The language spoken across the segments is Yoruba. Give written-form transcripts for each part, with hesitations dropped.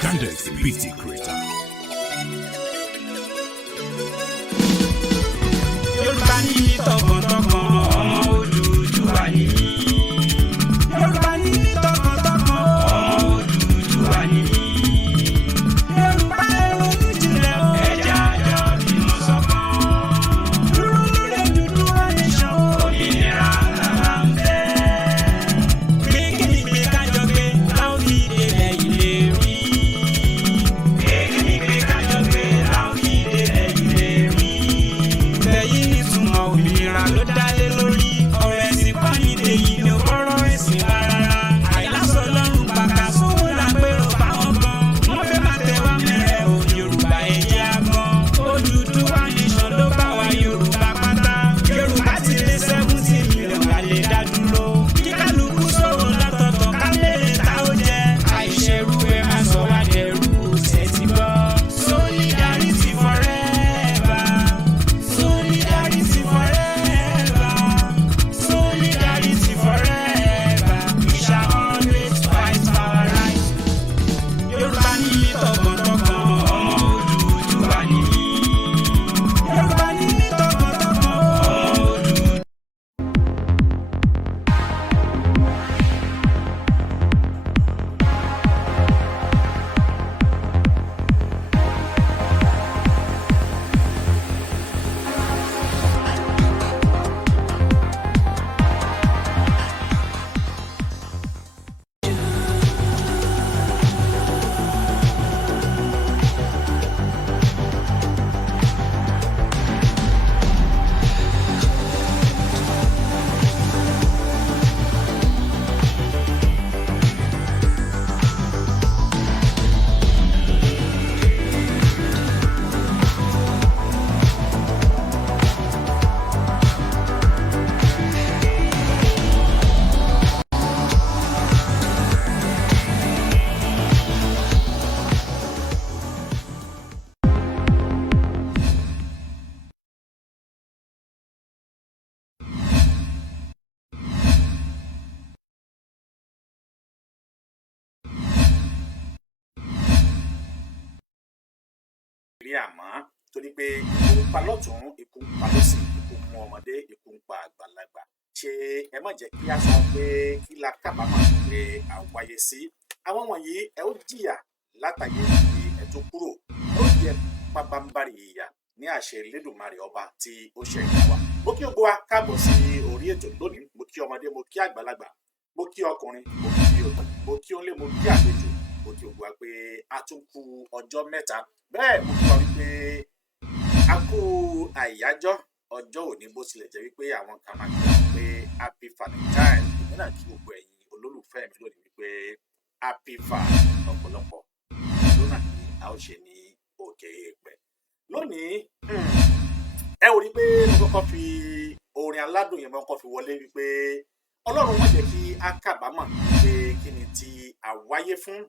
Descendants BT Creator. Yorùbá ní mí tọkàntọkàn, ọmọ Odùduwà ní mí. Yorùbá ní mí tọkàntọkàn, ọmọ Odùduwà ní mí. Yorùbá ronú jinlẹ̀ o, ẹja àjọ bímọ ṣọ̀kan. Dúró lórí Odùduwà nation, òmìnira làwa ń fẹ́. Gbé kíni gbé kájọ gbé, láwọn fi délẹ̀ ìlérí. Gbé kíni gbé kájọ gbé, láwọn fi délẹ̀ ìlérí. Bẹ́yìn nítumọ̀ òmìnira ló dálé lórí. Ọ̀rọ̀ ẹ̀sìn pánìdé yìí ni ọ̀rọ̀ ẹ̀sìn rárá. Àìlásọ lọ́rùn bàkà sówó lágbèrò fáwọn kan. Wọ́n fẹ́ máa tẹ wá mẹ́rẹ̀ o, Yorùbá ẹ̀yẹ àgbọn. Odùduwà nation ló bá wa Yorùbá pátá. Yorùbá ti lé 17 million ká lè dá dúró. Kí kálukú sọ̀rọ̀ lọ́tọ̀ọ̀tọ̀ ká lè ta ó jẹ. Àìṣerú ẹ máa sọ wá dẹrú ṣe ti gbọ́. Solidarity forever. Solidarity forever. Solidarity forever. We shall always fight for our rights. Yorùbá ní mí tọkàntọkàn, ọmọ Odùduwà ní mí. Yorùbá ní mí tọkàntọkàn, ọmọ Odùduwà. Rí àmọ́ torí pé ikú ń pa lọ́tún, ikú ń pa lọ́sì, ikú ń mú ọmọdé, ikú ń pa àgbàlagbà. Ṣé ẹ má jẹ́ kí a sọ pé kí la kábàámọ̀ pé àwáyé sí. Àwọn wọ̀nyí ẹ ó jìyà látàyè kí ẹ tó kúrò. Ó jẹ pabambarì ìyà ní àṣẹ Elédùmarè ọba tí ó ṣe ìdá wa. Mo kí gbogbo wa káàbọ̀ sí orí ètò lónìí. Mo kí ọmọdé, mo kí àgbàlagbà, mo kí ọkùnrin, mo kí obìnrin, mo kí onílé, mo kí àlejò. Mo kí gbogbo wa pé a tún kú ọjọ́ mẹ́ta. Bẹ́ẹ̀ mo kí wa wípé a kú àyájọ́ ọjọ́ òní, bó tilẹ̀ jẹ́ wípé àwọn kan máa kí wa pé happy Valentine. Èmi náà kí gbogbo ẹ̀yin olólùfẹ́ mi lónìí wípé happy Val ọ̀pọ̀lọpọ̀ lónà ni a ó ṣe ní òkè èèpẹ̀. Lónìí ẹ ò rí pé mo kọ́kọ́ fi orin aládùn yẹn mo kọ́kọ́ fi wọlé wípé Ọlọ́run má jẹ́ kí a kábàámọ̀ pé kí ni tí a wáyé fún.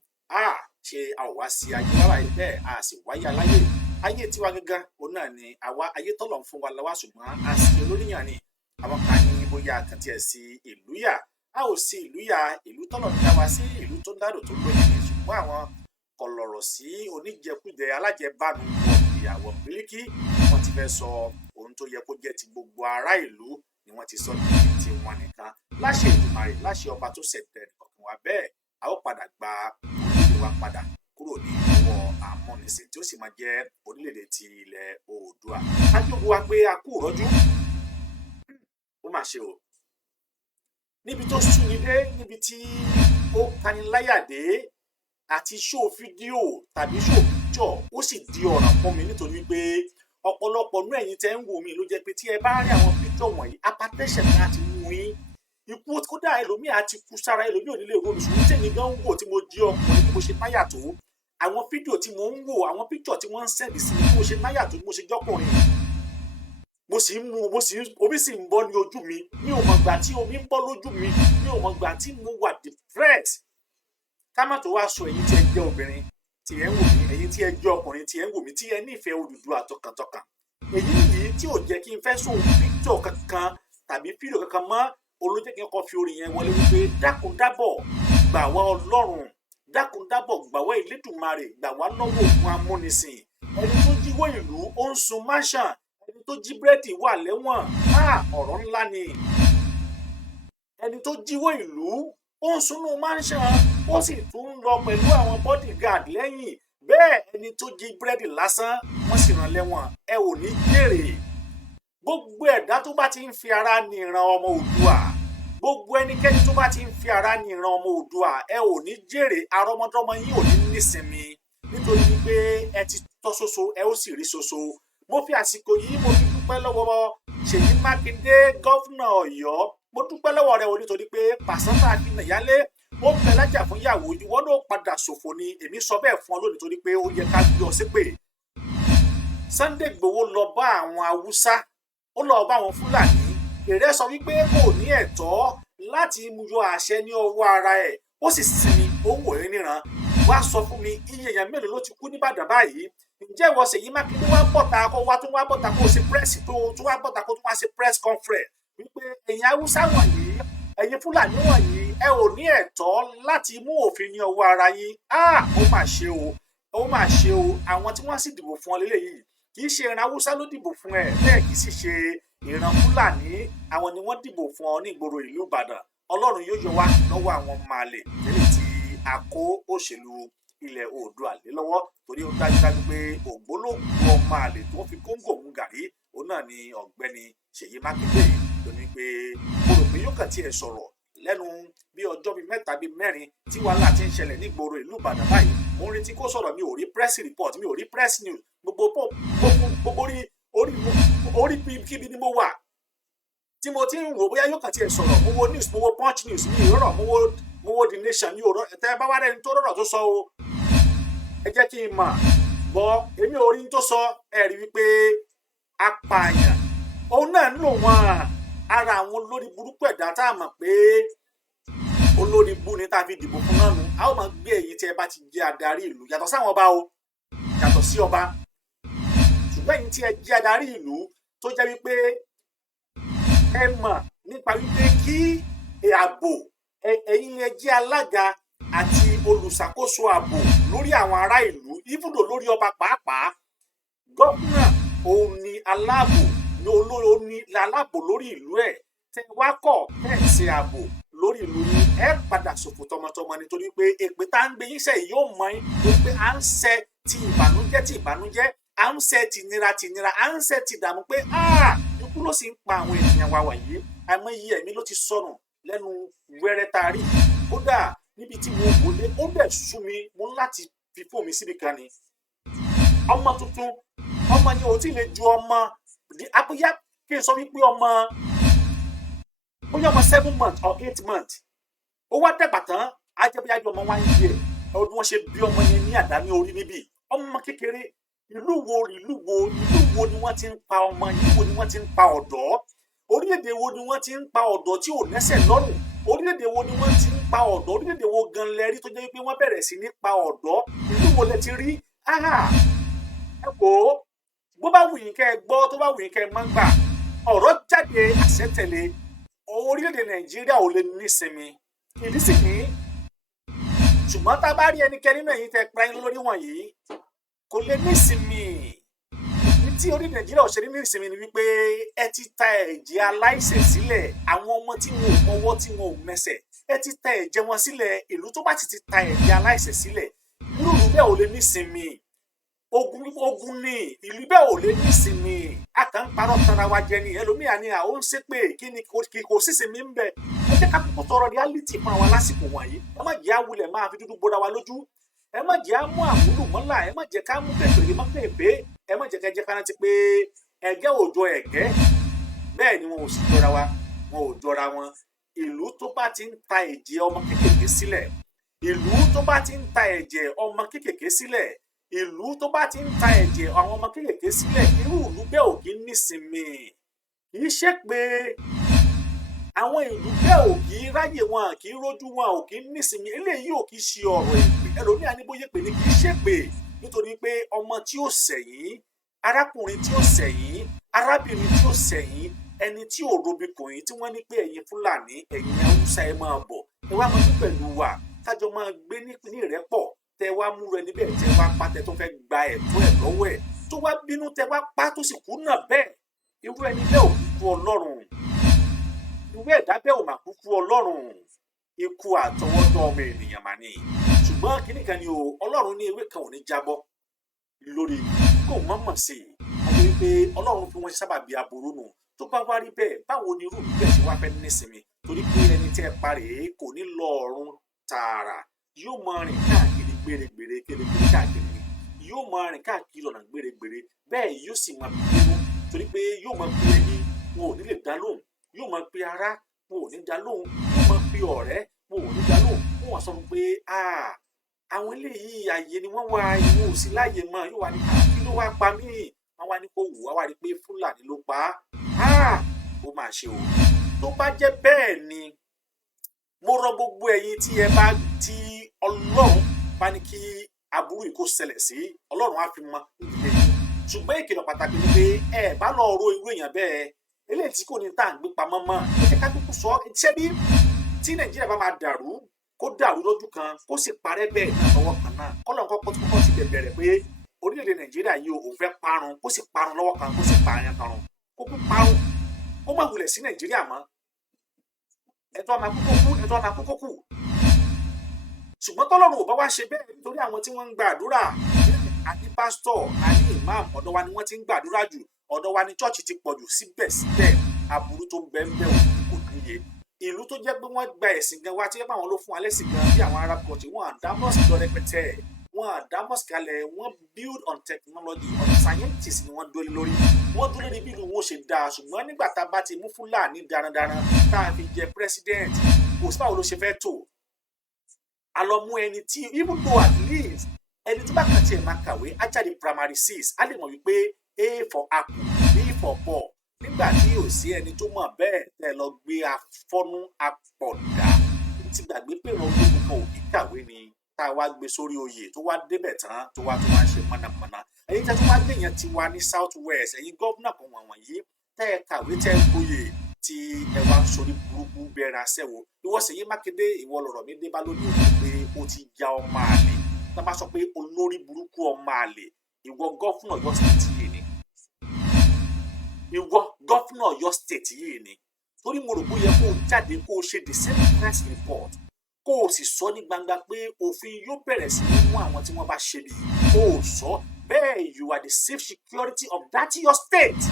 Ṣe a ò wá sí ayé lára yìí bẹ́ẹ̀ a sì wáyé aláyé. Ayé tiwa gangan òun náà ni àwa ayé tọ́lọ̀ ń fún wa lọ́wọ́, ṣùgbọ́n a sì olóríyàn ni. Àwọn kan ní bóyá àkàntì ẹ̀ sí ìlú yà. A ò sí ìlú yà, ìlú tọ́lọ̀ ń dá wa sí, ìlú tó ń dárò tó lóyún ni. Ṣùgbọ́n àwọn kọlọ̀rọ̀ sí oníjẹkújẹ alájẹbánu ìyàwó bíríkì wọ́n ti fẹ́ sọ ohun tó yẹ kó jẹ́ ti gbogbo ará ìlú ni wọ́n ti sọ ní ti wọn nìkan. Láṣẹ Èdùmàrè, láṣẹ ọba tó ṣẹ̀dẹ̀ nìkan wa bẹ́ẹ̀, a ó padà gba orílẹ̀-èdè wa padà kúrò ní ọwọ́ amúnisìn tí ó sì máa jẹ́ orílẹ̀-èdè ti ilẹ̀ Oòduà. A jókòó wa pé a kú ìrọ́jú. Ó mà ṣe o. Níbi tó súni dé, níbi tí ó kaniláyà dé, àti ṣó fídíò tàbí ṣó píkṣọ̀ ó sì di ọ̀ràn fún mi nítorí pé ọ̀pọ̀lọpọ̀ nú ẹ̀yin tẹ́ ń wò mí ló jẹ́ pé tí ẹ bá rí àwọn píkṣọ̀ wọ̀nyí, hypertension ni a ti mú yín. Ikú kódà ẹlòmíì àti kú sára, ẹlòmíì ò nílé ìrònú. Ṣùgbọ́n tèmi gan ń wò tí mo di ọkùnrin bí mo ṣe náyà tó. Àwọn fídíò tí mo ń wò, àwọn píkṣọ̀ tí wọ́n ń sẹ́ndì sí mi bí mo ṣe náyà tó, bí mo ṣe jọ́kùnrin. Mo sì ń mú, omi sì ń bọ́ ní ojú mi. Mi ò mọ̀ gbà tí omi ń bọ́ lójú mi. Mi ò mọ̀ gbà tí mo wà depressed. Ká má tó wá sọ ẹ̀yin tí ẹ jẹ́ obìnrin tí ẹ ń wò mí, ẹ̀yin tí ẹ jẹ́ ọkùnrin tí ẹ ń wò mí, tí ẹ nífẹ̀ẹ́ Odùduwà tọkàntọkàn. Èyí nìyí tí ò jẹ́ kí n fẹ́ sọ píkṣọ̀ kankan tàbí fídíò kankan mọ́. Olójẹ́ kí n kọ́ fi orin yẹn wọlé wípé dákun dábọ̀ gbà wá Ọlọ́run, dákúndábọ̀ gbàwọ́ Elédùmarè gbà wá lọ́wọ́ ogun amúnisìn. Ẹni tó jíwó ìlú ó ń sun máṣàn, ẹni tó jí búrẹ́dì wà lẹ́wọ̀n. Ọ̀rọ̀ ńlá ni. Ẹni tó jíwó ìlú ó ń sunú máṣàn, ó sì tún ń lọ pẹ̀lú àwọn bodyguard lẹ́yìn. Bẹ́ẹ̀ ẹni tó jí búrẹ́dì lásán wọ́n sì rán lẹ́wọ̀n. Ẹ ò ní jèrè. Gbogbo ẹ̀dá tó bá ti ń fi ara ní ìran ọmọ Oòduà, gbogbo ẹnikẹ́ni tó bá ti ń fi ara ní ìran ọmọ Oòduà, ẹ ò ní jèrè. Àrọmọdọ́mọ yín ò ní nísinmi, nítorí wípé ẹ ti tọ́ ṣoṣo ẹ ó sì rí ṣoṣo. Mo fi àsìkò yìí mo fi dúpẹ́ lọ́wọ́ Ṣèyí Mákindé, gọ́fúnà Ọ̀yọ́. Mo dúpẹ́ lọ́wọ́ rẹ o, nítorí pé pàṣẹ́fà Akínàyálé ó ń bẹ lájà fún ìyàwó, ìwọ ló padà ṣòfò ni. Èmi sọ bẹ́ẹ̀ fún ọ lónìí torí pé ó yẹ ká gbé ọ ṣépè. Sunday Igboho lọ bá àwọn Haúsá, ó lọ bá àwọn Fúlàní. Èrè sọ wípé kò ní ẹ̀tọ́ láti yọ àṣẹ ní ọwọ́ ara ẹ̀, ó sì sinmi, ó wò é níran. Wá sọ fún mi, iye èèyàn mélòó ló ti kú ní Ìbàdàn báyìí? Ǹjẹ́ ìwọ Ṣèyí Mákindé wá bọ̀ta kó ṣe press tó tún wá bọ̀ta kó tún wá ṣe press conference wípé ẹ̀yin Haúsá wọ̀nyí, ẹ̀yin Fúlàní wọ̀nyí, ẹ ò ní ẹ̀tọ́ láti mú òfin ní ọwọ́ ara yín. Ó mà ṣe o, ó mà ṣe o. Àwọn tí wọ́n sì dìbò fún ọ lélẹ́yìí kì í ṣe ìran Haúsá ló dìbò fún ẹ, bẹ́ẹ̀ kì í sì ṣe ìran Fúlàní. Àwọn ni wọ́n dìbò fún ọ ní ìgboro ìlú Ìbàdàn. Ọlọ́run yóò yọ wá lọ́wọ́ àwọn màlè tẹ́lẹ̀ tí a kó òṣèlú ilẹ̀ Oòduà lé lọ́wọ́, torí ó dájúdájú pé ògbólógbòó ọmọ àlè tó fi kóńgò mú gàrí òun náà ni ọ̀gbẹ́ni Ṣèyí Mákindé yìí. Lóní pé mo rò pé yóò kàn tiẹ̀ sọ̀rọ̀ lẹ́nu bí ọjọ́ bíi mẹ́ta bíi mẹ́rin tí wàhálà ti ń ṣẹlẹ̀ nígboro ìlú Ìbàdàn báyìí. Mo ń retí kó sọ̀rọ̀, mi ò rí press report, mi ò rí press news. Gbogbo orí kíbi ni mo wà tí mo ti ń wò bóyá yóò kàn tiẹ̀ sọ̀rọ̀. Mo wo news, mo wo Punch news, mi ò rọ̀, mo wo The Nation, mi ò rọ̀. Tẹ́ ẹ bá wá rẹ́ni tó rọ̀rọ̀ tó sọ o, ẹ jẹ́ kí n mọ̀. Bọ́ èmi ò rí tó sọ. Ẹ rí wípé apààyàn òun náà ń lò wọ́n ara àwọn olórí burúkú ẹ̀dá tá a mọ̀ pé olórí bú ni tá a fi dìbò fún náà nù. A ó máa gbé èyí tí ẹ bá ti jẹ́ adarí ìlú, yàtọ̀ sáwọn ọba o, yàtọ̀ sí ọba. Ṣùgbọ́n èyí tí ẹ jẹ́ adarí ìlú tó jẹ́ wípé ẹ mọ̀ nípa wípé kí ààbò, ẹ̀yin ẹ jẹ́ alága àti olùṣàkóso ààbò lórí àwọn ará ìlú, ibùdó lórí ọba pàápàá. Gómìnà òun ni aláàbò, ní aláàbò lórí ìlú ẹ̀. Tẹ́ wá kọ̀ ẹ̀ ṣe ààbò lórí ìlú yín, ẹ padà ṣòfò tọmọtọmọ, nítorí pé èpè tá ń gbé yín sẹ́yìn yóò mọ yín, torí pé à ń ṣe ti ìbànújẹ́, à ń ṣe tìnira, à ń ṣe ti dààmú pé ikú ló sì ń pa àwọn ènìyàn wa wọ̀nyí. àìmọye ẹ̀mí ló ti sọnù lẹ́nu wẹ́rẹ́ tá a rí. Kódà níbi tí mo wò lé, ó dẹ̀ sú mi, mo ń láti fi fóònù mi síbi kan ni. Ọmọ tuntun, ọmọ yẹn ò tí ì lè ju ọmọ abóyá kí n sọ wípé ọmọ 7 months or 8 months. Ó wá dàgbà tán, ajẹ́bíyájú ọmọ 1 year. Ọdún wọn ṣe bí ọmọ yẹn ní àdá ní orí níbí. Ọmọ kékeré, ìlú wo ni wọ́n ti ń pa ọmọ, ìlú wo ni wọ́n ti ń pa ọ̀dọ́, orílẹ̀-èdè wo ni wọ́n ti ń pa ọ̀dọ́ tí ò nẹ́sẹ̀ lọ́rùn, orílẹ̀-èdè wo ni wọ́n ti ń pa ọ̀dọ́, orílẹ̀-èdè wo gan lẹ́rí tó jẹ́ pé wọ́n bẹ̀rẹ̀ sí ní pa ọ̀dọ́, ìlú wo lẹ ti rí? Ẹ wò ó, bó bá wù yín kẹ́ ẹ gbọ́, tó bá wù yín kẹ́ ẹ má gbà, ọ̀rọ̀ jáde àṣẹ tẹ̀lé. Orílẹ̀-èdè Nàìjíríà ò lè nísinmi, ìdí sì ní. Ṣùgbọ́n tá a bá rí ẹnikẹ́ni náà yín tẹ́ pa yín lórí wọ̀nyí, kò lè nísinmi. Tí orílẹ̀ Nàìjíríà ò ṣe ní ìsinmi ni wípé ẹ ti ta ẹ̀jẹ̀ aláìṣẹ̀ sílẹ̀, àwọn ọmọ tí wọn ò mọwọ́ tí wọn ò mẹsẹ̀, ẹ ti ta ẹ̀jẹ̀ wọn sílẹ̀. Ìlú tó bá ti ta ẹ̀jẹ̀ aláìṣẹ̀ sílẹ̀, irú ìlú bẹ́ẹ̀ ò lè nísinmi. Ogun ni ìlú bẹ́ẹ̀ ò lè nísinmi. A kàn ń parọ́ tara wa jẹ ni. Ẹlòmíà ni àwọn ń ṣépè kí ni kò sísinmi ń bẹ. Ẹ jẹ́ ká kókó tọrọ reality fún àwa lásìkò wọ̀nyí. Ẹ má jẹ́ àwulẹ̀ máa fi dúdú bóra wa lójú. Ẹ má jẹ́ á mú àmúlùmọ́là, ẹ má jẹ́ ká mú pèpèrè má pèpè, ẹ má jẹ́ ká jẹ́ ká rántí pé ẹ̀gẹ́ ò jọ ẹ̀gẹ́, bẹ́ẹ̀ ni wọn ò sì jọra wa, wọn ò jọra wọn. Ìlú tó bá ti ń ta ẹ̀jẹ̀ ọmọ kékèké sílẹ̀, ìlú tó bá ti ń ta ẹ̀jẹ̀ ọmọ kékèké sílẹ̀, ìlú tó bá ti ń ta ẹ̀jẹ̀ àwọn ọmọ kékèké sílẹ̀, irú ìlú bẹ́ẹ̀ ò kí ń nísinmi. Kì í ṣe pé àwọn ìlú bẹ́ẹ̀ ò kì í ráyè, wọn kì í rójú, wọn ò kì í nísinmi. Eléyìí ò kì í ṣe ọ̀rọ̀ èpè. Ẹlòmíà ní bóyá pè ní kì í ṣe pé, nítorí pé ọmọ tí ó ṣẹ̀yìn, arákùnrin tí ó ṣẹ̀yìn, arábìnrin tí ó ṣẹ̀yìn, ẹni tí ò robikùnrin tí wọ́n ní pé ẹ̀yin Fúlàní, ẹ̀yin Haúsá ẹ máa bọ̀, ẹ wá máa ní pẹ̀lú wa. kájọ máa gbé ní ìrẹ́pọ̀ tẹ wá múra ẹni bẹ́ẹ̀ tẹ wá pa tẹ tó fẹ́ gba ẹ̀tọ́ ẹ̀ lọ́wọ́ ẹ̀ tó wá bínú tẹ wá pa tó sì kú náà bẹ́ẹ̀ irú ẹni bẹ́ẹ̀ ò kúkú Ọlọ́run irú ẹ̀dá bẹ́ẹ̀ ò mà kúkú Ọlọ́run ikú àtọwọ́dọ́ ọmọ ènìyàn mà ní ṣùgbọ́n kíní kan ni o Ọlọ́run ní ewé kan ò ní jábọ́ lórí kó mọ̀ mọ̀ sí i àti wípé Ọlọ́run fi wọ́n sábà bí aburú nù tó bá wá rí bẹ́ẹ̀ báwo ni irú bẹ́ẹ̀ ṣe wá fẹ́ nísinmi torí pé ẹni tẹ́ ẹ parí kò ní lọ ọ̀run tààrà yóò máa rìn káàkiri gbèrègbèrè kérégbèrè káàkiri yóò máa rìn káàkiri ọ̀nà gbèrègbèrè bẹ́ẹ̀ yóò sì máa bínú torí pé yóò máa pe ẹbí wọn ò ní lè dá lóhùn yóò máa pe ará wọn ò ní dá lóhùn yóò máa pe ọ̀rẹ́ wọn ò ní dá lóhùn wọn wá sọ fún pé àwọn eléyìí ààyè ni wọ́n wá ìwọ ò sí láàyè mọ́ yóò wá ní kí ló wá pa mí wọ́n wá ní kó wù wá wá rí pé Fúlàní ló pa á ó máa ṣe o tó bá jẹ́ bẹ́ẹ̀ ni mo rọ gbogbo ẹ̀yin tí ẹ bá tí Ọlọ́run bá ní kí aburú yìí kó ṣẹlẹ̀ sí Ọlọ́run á fi mọ ìdílé yìí ṣùgbọ́n ìkìlọ̀ pàtàkì ni pé ẹ bá lọ ro irú èèyàn bẹ́ẹ̀ eléyìí tí kò ní tá à ń gbé pamọ́ mọ́ ẹ ká kúkú sọ iṣẹ́ bí tí Nàìjíríà bá máa dàrú kó dàrú lójú kan kó sì parẹ́ bẹ́ẹ̀ náà lọ́wọ́ kan náà kọ́lọ́n kọ́kọ́ ti bẹ̀rẹ̀ pé orílẹ̀-èdè Nàìjíríà yìí òun fẹ́ parun kó sì parun lọ́wọ́ kan kó sì pààyàn kan run kó kú parun kó má wulẹ̀ sí Nàìjíríà mọ́ ẹ̀tọ́ ọmọ àkókò kù ṣùgbọ́n tọ́lọ́run ò bá wá ṣe bẹ́ẹ̀ nítorí àwọn tí wọ́n ń gba àdúrà àní pásítọ̀ àní imam ọ̀dọ̀ wa ni wọ́n ti ń gbàdúrà jù ọ̀dọ̀ wa ni chọ́ọ̀chì ti pọ̀jù síbẹ̀síbẹ̀ aburú tó ń bẹ ń bẹ kò níye ìlú tó jẹ́ pé wọ́n gba ẹ̀sìn gan wa tí wọ́n bá wọn ló fún alẹ́ sí gan bí àwọn Arab country wọ́n á dá mosque lọ rẹpẹtẹ wọ́n á dá mosque kalẹ̀ wọ́n build on technology on scientists ni wọ́n dúró lórí wọ́n dúró lórí bí ìlú wọn ṣe dáa ṣùgbọ́n nígbà tá a bá ti mú Fúlàní darandaran tá a fi jẹ president kò sí báwo ló ṣe fẹ́ tó a lọ mú ẹni tí even though at least ẹni tó bá kàn tiẹ̀ máa kàwé á jáde primary 6 á lè mọ̀ wípé A for apple B for ball nígbà tí ò sí ẹni tó mọ̀ bẹ́ẹ̀ tẹ́ lọ gbé afọ́nú apọ̀dà ti gbàgbé pé ìran ológun kan ò ní kàwé ni tá a wá gbé sórí oyè tó wá débẹ̀ tán tó wá ṣe mọ̀nàmọ́ná ẹ̀yin tẹ́ tó wá gbé yẹn ti wá ní south west ẹ̀yin gọ́vnà kan wọ̀nyí tẹ́ ẹ kàwé tẹ́ ẹ gboyè tí ẹ wá ń sori burúkú bẹ́ẹ̀rẹ̀ aṣẹ́wó ìwọ Ṣèyí Mákindé ìwọ lọ̀rọ̀ mi dé bá lónìí òní pé ó ti ya ọmọ àlè tá a bá sọ pé olórí burúkú ọmọ àlè ìwọ gọ́fúnà Ọ̀yọ́ state yìí ni ìwọ gọ́fúnà Ọ̀yọ́ state yìí ni torí mo rò bóyá kó o jáde kó o ṣe the same press report kó o sì sọ ní gbangba pé òfin yóò bẹ̀rẹ̀ sí ní mú àwọn tí wọ́n bá ṣe bí kó o sọ bẹ́ẹ̀ you are the safe security of that your state.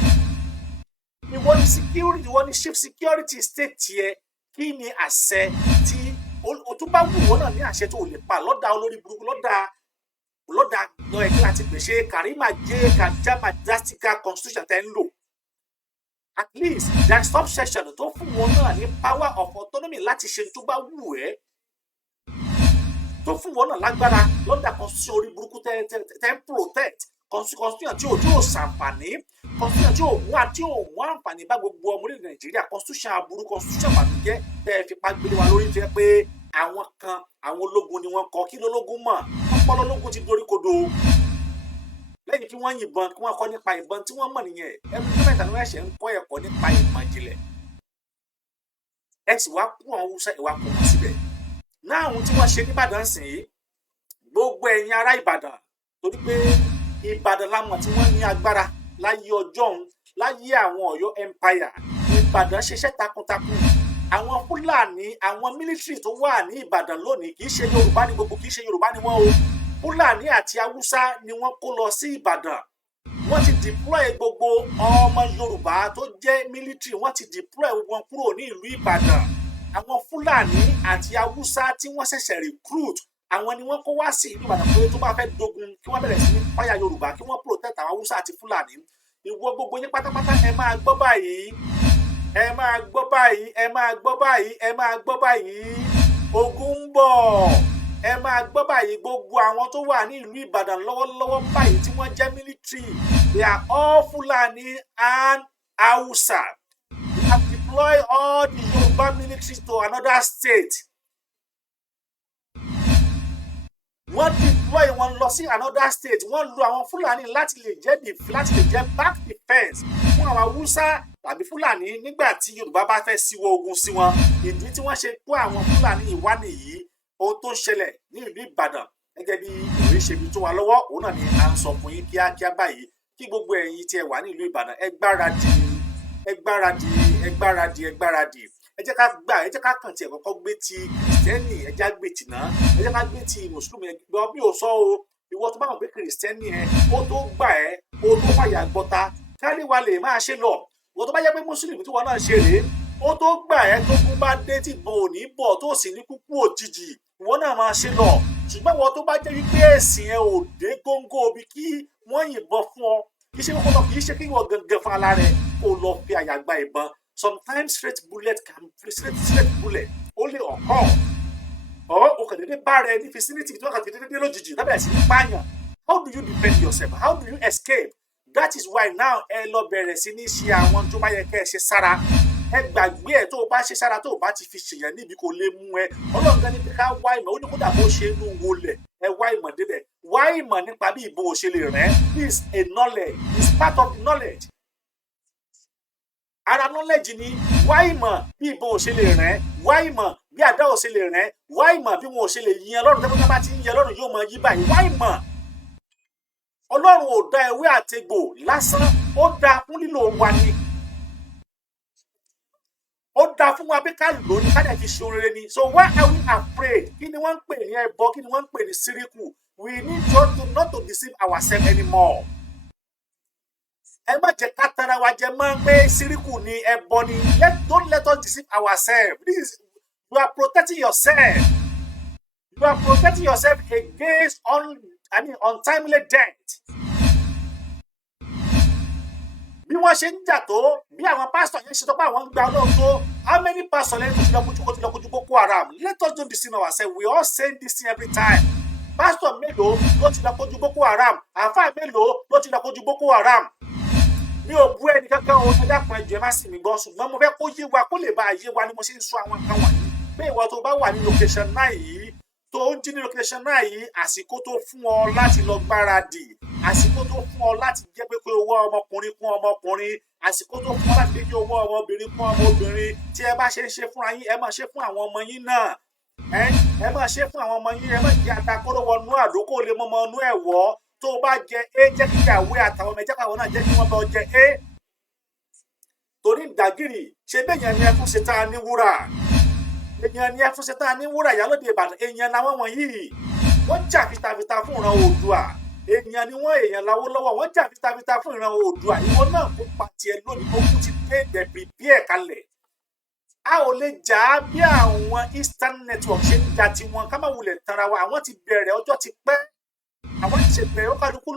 Ìwọ ni security ìwọ ni chief security state yẹ kí ni àṣẹ tí o tún bá wù wọ́n náà ní àṣẹ tó o lè pa lọ́dà olórí burúkú lọ́dà lọ ẹ̀kí láti pèsè Karima jẹ́ kajama drastica constitution tẹ́ ń lò at least there is subsection tó fún wọn náà ní power of autonomy láti ṣe tó bá wù ẹ́ tó fún wọn náà lágbára lọ́dà constitution orí burúkú tẹ́ ń protect constitution tí ò ṣàǹfààní constitution tí ò mú àǹfààní bá gbogbo ọmọ orílẹ̀ Nàìjíríà constitution aburú constitution bàtújẹ́ tẹ́ ẹ fipá gbélé wa lórí jẹ́ pé àwọn kan àwọn ológun ni wọ́n kọ́ kí lólógún mọ̀ ọpọlọ ológun ti dorí kodo lẹ́yìn kí wọ́n yìnbọn kí wọ́n kọ́ nípa ìbọn tí wọ́n mọ̀ nìyẹn ẹnu tó mẹ́ta ni wọ́n ṣẹ̀ ń kọ́ ẹ̀kọ́ nípa ìmọ̀ ìjìnlẹ̀ ẹ sì wá kún àwọn Haúsá ìwà kún wọn síbẹ̀ náà àwọn tí wọ́n ṣe ní Ìbàdàn sìn yìí gbogbo ẹ̀yin ará Ìbàdàn torí pé Ìbàdàn lámọ̀ tí wọ́n ní agbára láyé ọjọ́ òun láyé àwọn Ọ̀yọ́ empire Ìbàdàn ṣiṣẹ́ takuntakun àwọn Fúlàní àwọn mílítírì tó wà ní Ìbàdàn lónìí kì í ṣe Yorùbá ní gbogbo kì í ṣe Yorùbá ní wọ́n o Fúlàní àti Haúsá ni wọ́n kó lọ sí Ìbàdàn wọ́n ti deploy gbogbo ọmọ Yorùbá tó jẹ́ mílítírì wọ́n ti deploy wọn kúrò ní ìlú Ìbàdàn àwọn Fúlàní àti Haúsá tí wọ́n ṣẹ̀ṣẹ̀ recruit àwọn ni wọ́n kó wá sí ìlú Ìbàdàn pé tó bá fẹ́ dogun kí wọ́n bẹ̀rẹ̀ sí ní fáyà Yorùbá kí wọ́n protect àwọn Haúsá àti Fúlàní ìwọ gbogbo yín pátápátá ẹ máa gbọ́ báyìí ẹ máa gbọ́ báyìí ẹ máa gbọ́ báyìí ẹ máa gbọ́ báyìí ogun ń bọ̀ ẹ máa gbọ́ báyìí gbogbo àwọn tó wà ní ìlú Ìbàdàn lọ́wọ́lọ́wọ́ báyìí tí wọ́n jẹ́ military they are all Fulani and Hausa we have deployed all the Yoruba military to another state wọ́n deploy wọn lọ sí another state wọ́n lu àwọn Fúlàní láti lè jẹ́ back defence fún àwọn Haúsá tàbí Fúlàní nígbà tí Yorùbá bá fẹ́ síwọ́ ogun sí wọn ìdí tí wọ́n ṣe kó àwọn Fúlàní ìwá nìyí ohun tó ń ṣẹlẹ̀ ní ìlú Ìbàdàn gẹ́gẹ́ bí ìròyìn ṣe fi tó wa lọ́wọ́ òun náà ni à ń sọ fún yín kíákíá báyìí kí gbogbo ẹ̀yin tí ẹ wà ní ìlú Ìbàdàn ẹ gbáradì ẹ gbáradì ẹ gbáradì ẹ gbáradì ẹ jẹ́ ká kàn tiẹ̀ kọ́kọ́ gbé ti kìrìsìtẹ́nì ẹ já gbé tì náà ẹ jẹ́ ká gbé ti mùsùlùmí ẹ gbọ́ bí ò sọ o ìwọ tó bá mọ̀ pé kìrìsìtẹ́nì ẹ ó tó gbà ẹ́ ó tó fàyà gbọ́ta káríwá lè máa ṣe lọ ìwọ tó bá jẹ́ pé mùsùlùmí tí wọn náà ṣe rèé ó tó gbà ẹ́ tó kú bá dé tí ìbọn ò ní bọ̀ tó sì ní kúkú òjijì ìwọ náà máa ṣe lọ ṣùgbọ́n ìwọ tó bá jẹ́ wípé ẹ̀sìn ẹ ò dé góńgó bí kí wọ́n yìnbọn fún ọ kì í ṣe kí wọ́n gangan fún ara rẹ̀ kó lọ fi àyà gba ìbọn sometimes straight bullet ó lè ọ̀kọ́ o kàn déédéé bá rẹ ní vicinity tí wọ́n kàn déédéé lójijì lábẹ́ sí ní pààyàn how do you defend yourself how do you escape that is why now ẹ lọ bẹ̀rẹ̀ sí ní ṣe àwọn tó bá yẹ kẹ́ ẹ ṣe sára ẹ gbàgbé ẹ tó o bá ṣe sára tó o bá ti fi ṣèyàn níbi kò lè mú ẹ Ọlọ́run gan ni ká wá ìmọ̀ ó ní kódà bó ṣe inú wọlẹ̀ ẹ wá ìmọ̀ débẹ̀ wá ìmọ̀ nípa bí ìbò ò ṣe lè rẹ́ is a knowledge is part of knowledge ara knowledge ni wá ìmọ̀ bí ìbò ò ṣe lè rẹ́ wá ìmọ̀ bí àdá ò ṣe lè rẹ́ wá ìmọ̀ bí wọn ò ṣe lè yin Ọlọ́run tẹ́gbọ́n bá ti ń yẹ Ọlọ́run yóò mọ yí báyìí wá ìmọ̀ Ọlọ́run ò dá ewé àtegbò lásán ó dá fún lílo wa ni ó dá fún wa bí ká lò ní ká dẹ̀ fi ṣe oore ni so why are we afraid kí ni wọ́n ń pè ní ẹbọ kí ni wọ́n ń pè ní síríkù we need not to deceive ourselves anymore ẹ má jẹ́ ká tara wa jẹ mọ́ pé síríkù ni ẹbọ ni don't let us deceive ourselves you are protecting yourself against untimely death. Bí wọ́n ṣe ń jà tó bí àwọn pásítọ̀ yẹn ṣe tó pé àwọn ń gba Ọlọ́run tó how many pastors lẹ́nu tó ti lọ kojú Boko Haram let us don't deceive ourselves we all say this thing every time pásítọ̀ mélòó ló ti lọ kojú Boko Haram àáfàá mélòó ló ti lọ kojú Boko Haram mi ò bú ẹnì kankan o ẹ dákun ẹ jọ̀ọ́ ẹ má sì mí gbọ́ ṣùgbọ́n mo fẹ́ kó yé wa kó lè bá yé wa ni mo ṣe ń sọ àwọn nǹkan wọ̀nyí pé ìwọ tó bá wà ní location náà yìí tó ń jí ní location náà yìí àsìkò tó fún ọ láti lọ gbáradì àsìkò tó fún ọ láti jẹ́ pé kí owó ọmọkùnrin kún ọmọkùnrin àsìkò tó fún ọ láti jẹ́ kí owó ọmọbìnrin kún ọmọbìnrin tí ẹ bá ṣe ń ṣe fúnra yín ẹ máa ṣe fún àwọn ọmọ yín náà ẹ máa ṣe fún àwọn ọmọ yín ẹ máa jẹ atakóró wọnú àdókò lè mọ ọmọ inú ẹ̀wọ́ tó bá jẹ é jẹ́ kí ìyàwó àtàwọn ọmọ ẹ̀jẹ̀ káwọn náà jẹ́ kí wọ́n bá ọ jẹ é torí ìdágìrì ṣe bẹ́ẹ̀ yẹn ni ẹ fún ṣe tá a ní wúrà èèyàn ni ẹ fún ṣe tá a ní wúrà Ìyálóde Ìbàdàn èèyàn làwọn wọ̀nyí wọ́n jà fitafita fún ìran Oòduà èèyàn ni wọ́n èèyàn láwó lọ́wọ́ wọ́n jà fitafita fún ìran Oòduà ìwọ náà kó pa tiẹ̀ lónìí ó kú ti dé dẹ̀bì bí ẹ̀ kalẹ̀ a ò lè jà á bí àwọn Eastern Network ṣe ń jà tiwọn ká má wulẹ̀ tanra wa àwọn ti bẹ̀rẹ̀ ọjọ́ ti pẹ́ àwọn ti ṣe bẹ̀rẹ̀ ó kálukú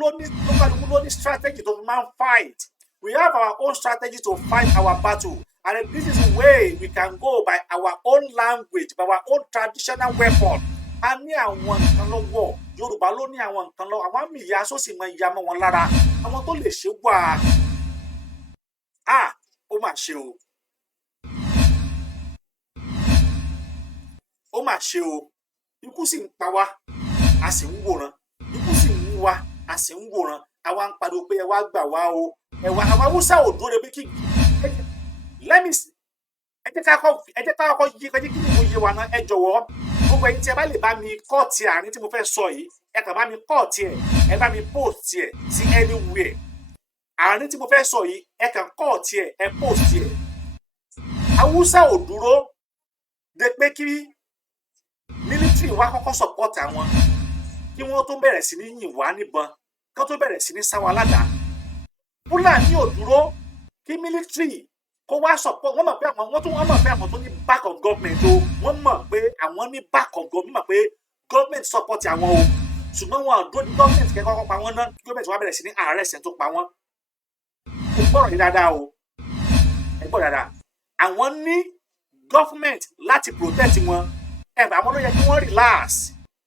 ló ní strategy tó fi máa ń fight we have our own strategy to fight our battle and this is the way we can go by our own language by our own traditional weapon a ní àwọn nǹkan lọ́wọ́ Yorùbá ló ní àwọn nǹkan lọ́wọ́ àwọn àmì ìyá sọ́sì mọ ìyá mọ́ wọn lára àwọn tó lè ṣe wà á ó mà ṣe o ó mà ṣe o ikú sì ń pa wá a sì ń wòran ikú sì ń mú wá a sì ń wòran àwa ń pariwo pé ẹ wá gbà wá o ẹ wá àwọn Haúsá ò dúró de bí kí let me see ẹ jẹ́ ká kọ́kọ́ yí kí ni mo yé wa náà ẹ jọ̀wọ́ gbogbo ẹ̀yin tí ẹ bá lè bá mi kọ́ọ̀tì àárín tí mo fẹ́ sọ yìí ẹ kàn bá mi kọ́ọ̀tì ẹ bá mi post ẹ sí anywhere àárín tí mo fẹ́ sọ yìí ẹ kàn kọ́ọ̀tì ẹ post ẹ Haúsá ò dúró de pé kí military wa kọ́kọ́ support àwọn kí wọ́n tó bẹ̀rẹ̀ sí ní yìn wá níbọn kí wọ́n tó bẹ̀rẹ̀ sí ní sáwọn aládàá Fúlàní ò dúró kí military kó wá support wọ́n mọ̀ pé àwọn tó ní back of government o wọ́n mọ̀ pé àwọn ní back of government mọ̀ pé government support àwọn o ṣùgbọ́n wọn àdúró ní government kẹ́kọ̀ọ́ pa wọ́n náà government wá bẹ̀rẹ̀ sí ní ààrẹ ẹ̀sẹ̀ tó pa wọ́n ẹ gbọ́rọ̀ yìí dáadáa o ẹ gbọ́ dáadáa àwọn ní government láti protect wọn ẹ bá wọn ló yẹ kí wọ́n relax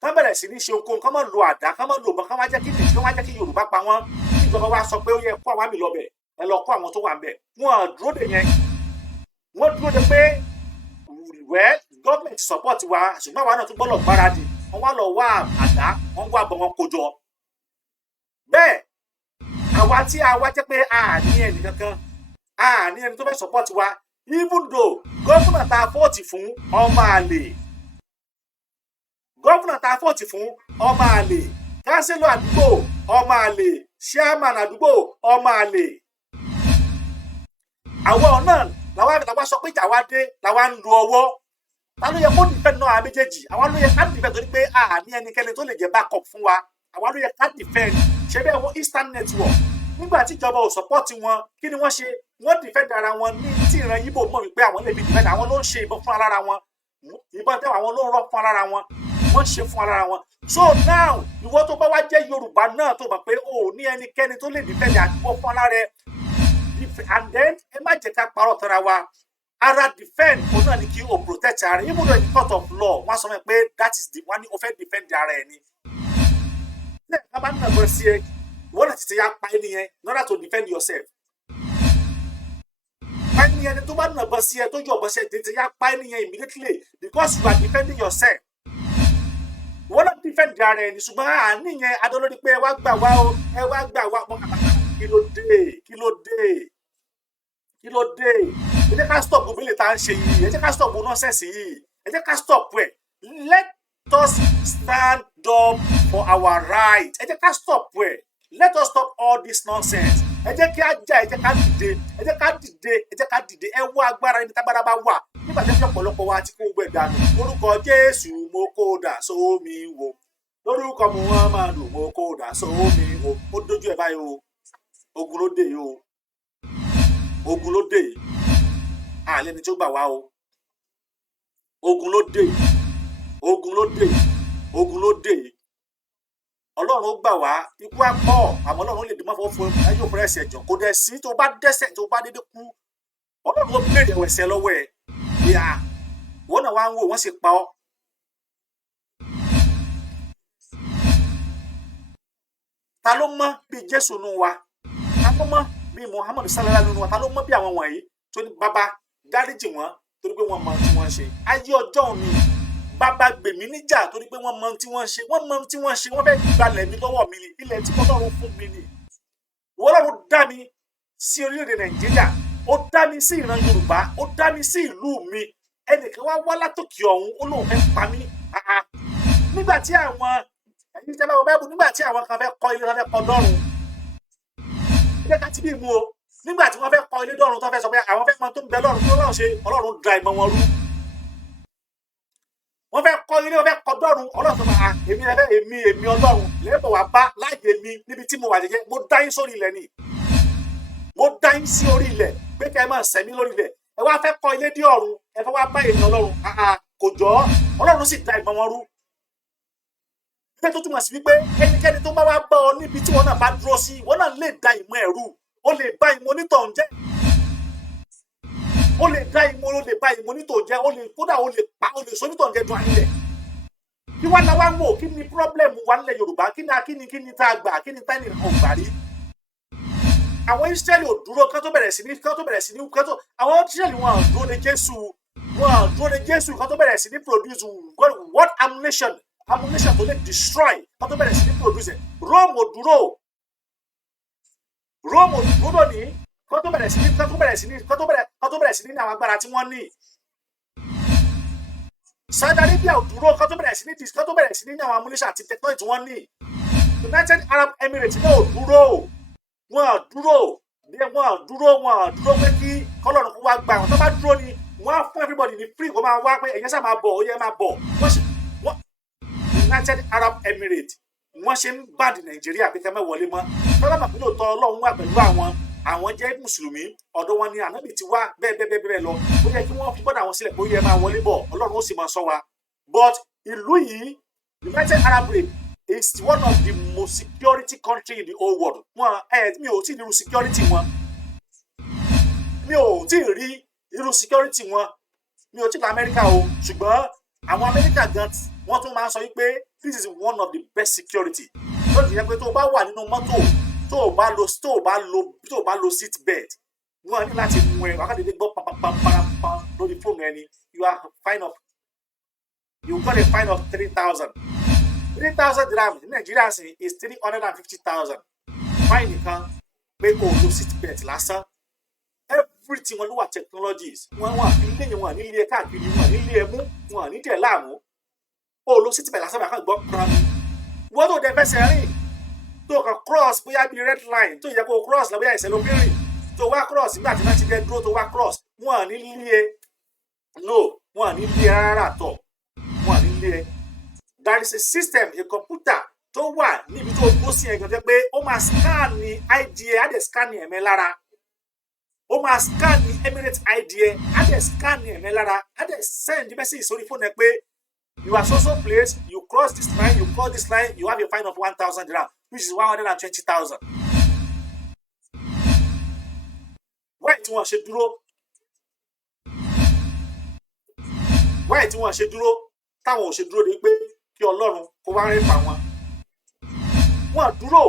kán bẹ̀rẹ̀ sí ní ṣe okòó kán má lo àdá kán má lo ọ̀bọ̀n kán má jẹ́ kí Yorùbá pa wọ́n kí ìjọba wa sọ pé ó yẹ kó àwọn àmì lọ bẹ̀ ẹ lọ kó àwọn tó wà ń bẹ̀ wọ́n dúró de yẹn wọ́n dúró de pé gọ́ọ̀mẹ̀ntì support wa ṣùgbọ́n àwa náà tún gbọ́dọ̀ gbáradì wọ́n wá lọ wá àdá wọ́n wá bọ̀ wọn kó jọ bẹ́ẹ̀ àwa tí a wá jẹ́ pé a ní ẹnì kankan a ní ẹni tó fẹ́ support wa even though gómìnà tá a fọ́ọ̀tì fún ọmọ àlè gọ́fúnà tá a fọ́ọ̀tì fún ọmọ àlè, kánsílọ̀ àdúgbò ọmọ àlè, chairman àdúgbò ọmọ àlè. àwọn náà làwa sọ pé ìjà wa dé làwa ń lu ọwọ́. ta ló yẹ kó defend náà méjèèjì? àwọn ló yẹ ká defend torí pé a ní ẹnikẹ́ni tó lè jẹ́ backup fún wa. àwọn ló yẹ ká defend. ṣé bẹ́ẹ̀ wọ́n Eastern Network nígbà tí ìjọba ò support wọn kí ni wọ́n ṣe? wọ́n defend ara wọn ní tí ìran Yíbò mọ̀ wípé àwọn lè fi defend. àwọn ló ń ṣe ìbọn fún alára wọn, ìbọn tẹ́wọ̀ àwọn ló ń rọ́ fún alára wọn, wọ́n ṣe fún alára wọn. so now ìwọ tó bá wá jẹ́ Yorùbá náà tó mọ̀ pé o ní ẹnikẹ́ni tó lè defend àdúgbò fún alára ẹ, and then ẹ má jẹ́ ká parọ́ tara wa. ara defend òun náà ni kí o protect ara ẹ. even though in the court of law wọ́n sọ pé that is the one o fẹ́ defend ara ẹ ni. ṣé ẹ bá ń nàgbọ́ sí ẹ wọ́n lè tètè ya pa ẹni yẹn in order to defend yourself. pa ẹni yẹn tó bá nàgbọ́ sí ẹ tó yọ ọ̀bọ̀ sí ẹ tètè ya pa ẹni yẹn immediately because you are defending yourself. wọ́n lọ defend ara ẹni ṣùgbọ́n àní yẹn adọ́lórí pé ẹ wá gbà wá o, ẹ wá gbà wá mọ́ kàkàkà. kí ló dé kí ló dé kí ló dé? ẹ jẹ́ ká stop gbogbo ilé tá à ń ṣe yìí, ẹ jẹ́ ká stop gbogbo nonsense yìí, ẹ jẹ́ ká stop ẹ̀. let us stand up for our right. ẹ jẹ́ ká stop ẹ̀. let us stop all this nonsense. ẹ jẹ́ kí á jà, ẹ jẹ́ ká dìde, ẹ jẹ́ ká dìde, ẹ jẹ́ ká dìde. ẹ wá agbára níbi tágbára bá wà. nígbà tí ọ̀pọ̀lọpọ̀ wa ti kó gbẹ dànù. lórúkọ Jésù mo kó dà sómi wò, lórúkọ Muhammadu mo kó dà sómi wò. ó dójú ẹ báyìí o, ogun ló dé yìí o, ogun ló dé yìí. àlẹ́ ni tí ó gbà wá o, ogun ló dé yìí, ogun ló dé yìí, ogun ló dé yìí. Ọlọ́run ó gbà wá, ikú á pọ̀, àmọ́ Ọlọ́run lè dì mọ́ fún ayé òfin ẹ̀ṣẹ̀ jọ. kò dẹ̀ sí tó bá dẹ́ṣẹ̀ tó bá dédé kú, Ọlọ́run ó béèrè ẹ̀ṣẹ̀ lọ́wọ́ ẹ̀. ìyá wọ́n náà wá ń wò wọ́n sì pa ọ́. ta ló mọ̀ bí Jésù nù wa? ta ló mọ̀ bí Muhammadu sallallahu alaihi wa? ta ló mọ̀ bí àwọn wọ̀nyí tó ní bàbá dáríjì wọn torí pé wọ́n mọ tí wọ́n ṣe? ayé ọjọ́ òní bàbá gbèmí níjà torí pé wọ́n mọ tí wọ́n ṣe, wọ́n mọ tí wọ́n ṣe. wọ́n fẹ́ gbalẹ̀ mi lọ́wọ́ mi ni, ilẹ̀ tí Ọlọ́run fún mi ni. Ọlọ́run dá mi sí orílẹ̀-èdè Nàìjíríà, ó dá mi sí ìran Yorùbá, ó dá mi sí ìlú mi. ẹnìkan wá látòkè ọ̀hún ó lóun fẹ́ pa mí. nígbà tí àwọn ẹ̀yin tẹ́ bá wọ Báíbù, nígbà tí àwọn kan fẹ́ kọ́ ilé wọn fẹ́ kọ́ dọ́run, ilé ká ti bí mu o. nígbà tí wọ́n fẹ́ kọ́ ilé dọ́run tó fẹ́ sọ pé àwọn fẹ́ mọ tó ń bẹ lọ́run, tó lọ́run ṣe, Ọlọ́run da ìmọ̀ wọn rú. wọ́n fẹ́ kọ́ ilé, wọ́n fẹ́ kọ́ dọ́run, Ọlọ́run sọ pé èmi Ọlọ́run lẹ́bọ̀ wá bá láàyè mi níbi tí mo wà jẹ́jẹ́. mo dá yín sórí ilẹ̀ ni, mo dá yín sí orí ilẹ̀ pé kẹ́ ẹ máa sẹ̀mí lórí ilẹ̀. ẹ wá fẹ́ kọ́ ilé dé ọ̀run, ẹ fẹ́ wá bá èmi Ọlọ́run. kò jọ Ọlọ́run sì da ìmọ̀ wọn rú. ilé tó túmọ̀ sí wípé ẹnikẹ́ni tó bá wá bá ọ níbi tí wọ́n náà bá dúró sí, wọ́n náà lè da ìmọ̀ ẹ̀rú. ó lè bá ìmọ̀ onítọ̀hún jẹ́, ó lè dá ìmọ̀, ó lè bá ìmọ̀ onítọ̀hún jẹ́, ó lè kódà ó lè pa, ó lè sọ onítọ̀hún jẹ́ dùn ànílẹ̀. kí wá náà wá ń wò kí ni pírọ́blẹ̀mù wa nílẹ̀ Yorùbá? kí ni tá a gbà, kí ni táyì nìkan ò gbà rí? àwọn Ísírẹ́lì ò dúró kán tó bẹ̀rẹ̀ sí ní àwọn Ísírẹ́lì wọn ò dúró de Jésù, kán tó bẹ̀rẹ̀ sí ní produce what ammunition tó lè destroy kán tó bẹ̀rẹ̀ sí ní produce. Rome ò dúró ní kán tó bẹ̀rẹ̀ sí ní àwọn agbára tí wọ́n ní. Saudi Arabia ò dúró kán tó bẹ̀rẹ̀ sí ní àwọn ammunition àti technology tí wọ́n ní. United Arab Emirates náà ò dúró, wọn ò dúró pé kí kọ́lọ́run kó wá gba àwọn. tó bá dúró ni wọ́n á fún everybody ní free kó máa wá pé ẹ̀yẹ́ sá máa bọ̀, ó yẹ máa bọ̀. United Arab Emirates wọ́n ṣe ń bàdì Nàìjíríà pé ká má wọlé mọ́. tọ́lá màpín lóòótọ́ Ọlọ́run wà pẹ̀lú àwọn jẹ́ mùsùlùmí, ọ̀dọ̀ wọn ni ànábì ti wá bẹ́ẹ̀ lọ. ó yẹ kí wọ́n fi bọ́dà wọn sílẹ̀ pé ó yẹ máa wọlé bọ̀, Ọlọ́run ó sì máa ṣọ́ wa. but ìlú yìí United Arab Emirates is one of the most security country in the whole world. mi ò tí ì rí irú security wọn. mi ò tí ì rí irú security wọn. mi ò tí ì lọ Amẹ́ríkà o, ṣùgbọ́n àwọn Amẹ́ríkà gan wọ́n tún máa ń sọ wípé this is one of the best security. lọ́dún yẹn pé tó o bá wà nínú mọ́tò, tó o bá lo seat belt, wọ́n ní láti mú ẹ wákàtí gbọ́ pàpàpàpàpà lórí fóònù ẹni. you got a fine of 3,000. 3,000 dirhams in Nigeria is 350,000. Fine nìkan pé kò lo seat belt lásán. Everything wọn ló wà technologies. Wọ́n wà fi ilé yẹn, wọ́n ní ilé káàkiri, wọ́n ní ilé ẹmú, wọ́n ní tẹ̀ láàmú. o lo city bike lásán bá kàn gbọ́ kúrán wọ́n tó dẹ fẹsẹ̀ rìn tó kàn cross bóyá bíi red line tó yẹ kó cross lọ bóyá ẹsẹ̀ ló fi rìn tó wá cross nígbà tí wọ́n ti dẹ dúró tó wá cross wọn à ní lé no wọn à ní lé rárá tọ̀ wọn à ní lé there is a system a computer tó wà níbi tó gbó sí ẹ̀gbọ́n tẹ́ pé ó máa scan ní id ẹ̀ á dẹ̀ scan ní ẹ̀mẹ́ lára ó máa scan ní Emirates id ẹ̀ á dẹ̀ scan ní ẹ̀mẹ́ lára á dẹ̀ send message sórí fóònù ẹ̀ pé you are so place you cross this line you cross this line you have a fine of 1,000 dirham which is 120,000. why tí wọ́n ṣe dúró why tí wọ́n ṣe dúró táwọn ò ṣe dúró de pé kí Ọlọ́run kó wá rẹ́ pa wọn wọ́n dúró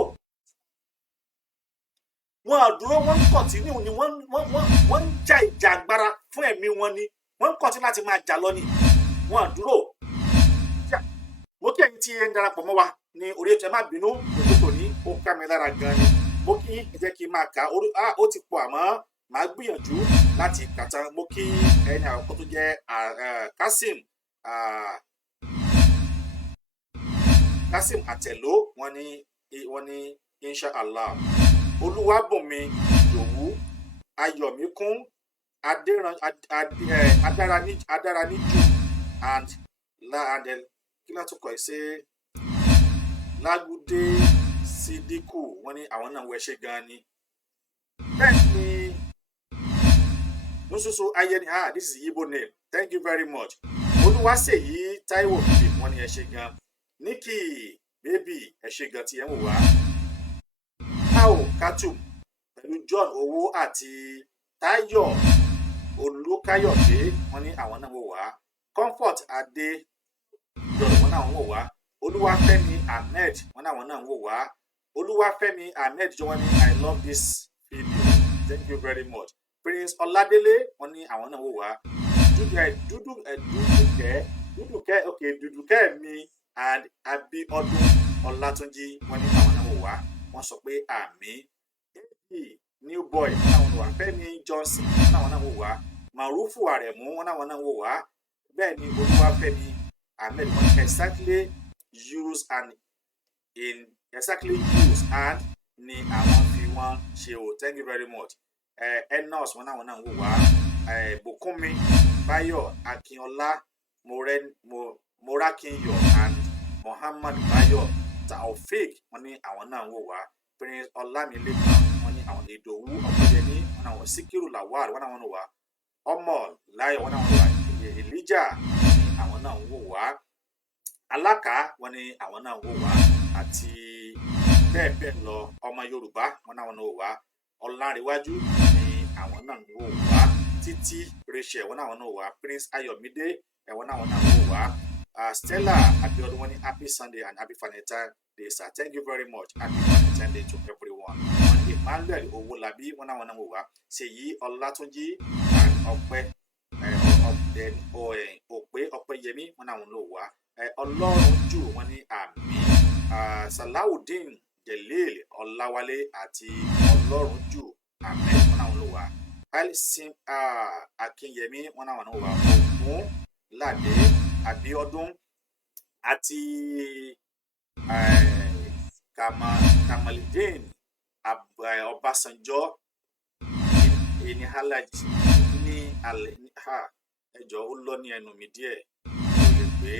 wọ́n continue ni wọ́n ń jà ìjà agbára fún ẹ̀mí wọn ni wọ́n ń continue láti máa jà lọ ni wọ́n dúró mo kí ẹ̀yin tí ẹ ń darapọ̀ mọ́ wa ní orí ètò ẹ má bínú òkútó ní ó ká mi lára gan ni mo kí ẹ jẹ́ kí n máa kà ó ti pọ̀ àmọ́ màá gbìyànjú láti kà tán mo kí ẹni àkọ́kọ́ tó jẹ́ Kasim Àtẹ̀ló wọ́n ní inshallah Olúwabùnmi Ìdòwú Ayọ̀míkún Adáraníjù and kí látò kọ́ ẹ ṣe Lágúdé Sídíkù wọ́n ní àwọn náà wẹ̀ ṣe gan ni bẹ́ẹ̀ ni Nususu Ayẹni this is Igbo name thank you very much Olúwaṣèyí Táíwò Philip wọ́n ní ẹ ṣe gan Nikki baby ẹ ṣe gan tí ẹ ń wò wá Tao Katum pẹ̀lú John Owó àti Táyọ̀ Olúkáyọ̀dé wọ́n ní àwọn náà wò wá Comfort Adé John wọ́n náà wò wá Olúwafẹ́mi Ahmed wọ́n náà wọ́n náà wò wá Olúwafẹ́mi Ahmed jọ wọ́n ní I love this video thank you very much Prince Ọládélé wọ́n ní àwọn náà wò wá Dúdùkẹ́ mi and Abíọ́dún Ọlátúnjí wọ́n ní àwọn náà wò wá wọ́n sọ pé àmín New Boy wọ́n náà wò wá Fẹ́mi Johnson wọ́n náà wò wá Marufu Aremu wọ́n náà wò wá bẹ́ẹ̀ ni Olúwafẹ́mi Ahmed wọ́n exactly use and ni àwọn fi wọ́n ṣe o thank you very much Enos wọ́n náà wò wá Bùkúnmi Báyọ̀ Akínọlá Morakinyo and Muhammad Bayo Taofik wọ́n ní àwọn náà wò wá Prince Ọlámilékan wọ́n ní àwọn Ìdòwú Ọ̀pẹ́yẹmí wọ́n náà wọ́n Síkírù Lawal wọ́n náà wọ́n wá Ọmọ Láyọ̀ wọ́n náà wọ́n wá Elijah wọ́n ní àwọn náà wò wá Alákà wọ́n ní àwọn náà wò wá àti bẹ́ẹ̀ bẹ́ẹ̀ lọ ọmọ Yorùbá wọ́n náà wọ́n wò wá Ọlárẹ̀wájú ní àwọn náà wò wá Títí Rachel wọ́n náà wọ́n wò wá Prince Ayọ̀mídé wọ́n náà wò wá Stella Abiodun wọ́n ní happy Sunday and happy Valentine Day sir thank you very much happy Valentine Day to everyone wọ́n ní Emmanuel Owólabí wọ́n náà wò wá Ṣèyí Ọlátúnjí and Ọpẹ́yẹmí wọ́n náà wò wá Ọlọ́run jù wọ́n ní àmín Salawudeen Jelil Ọláwálé àti Ọlọ́run jù àmín wọ́n náà wò wá Alisim Akínyẹmí wọ́n náà wò wá Ògún Ládé Abíọ́dún àti Kamalideen Ọbásanjọ́ ní halaji ní ẹjọ́ ó lọ ní ẹnu mi díẹ̀ ó lè pé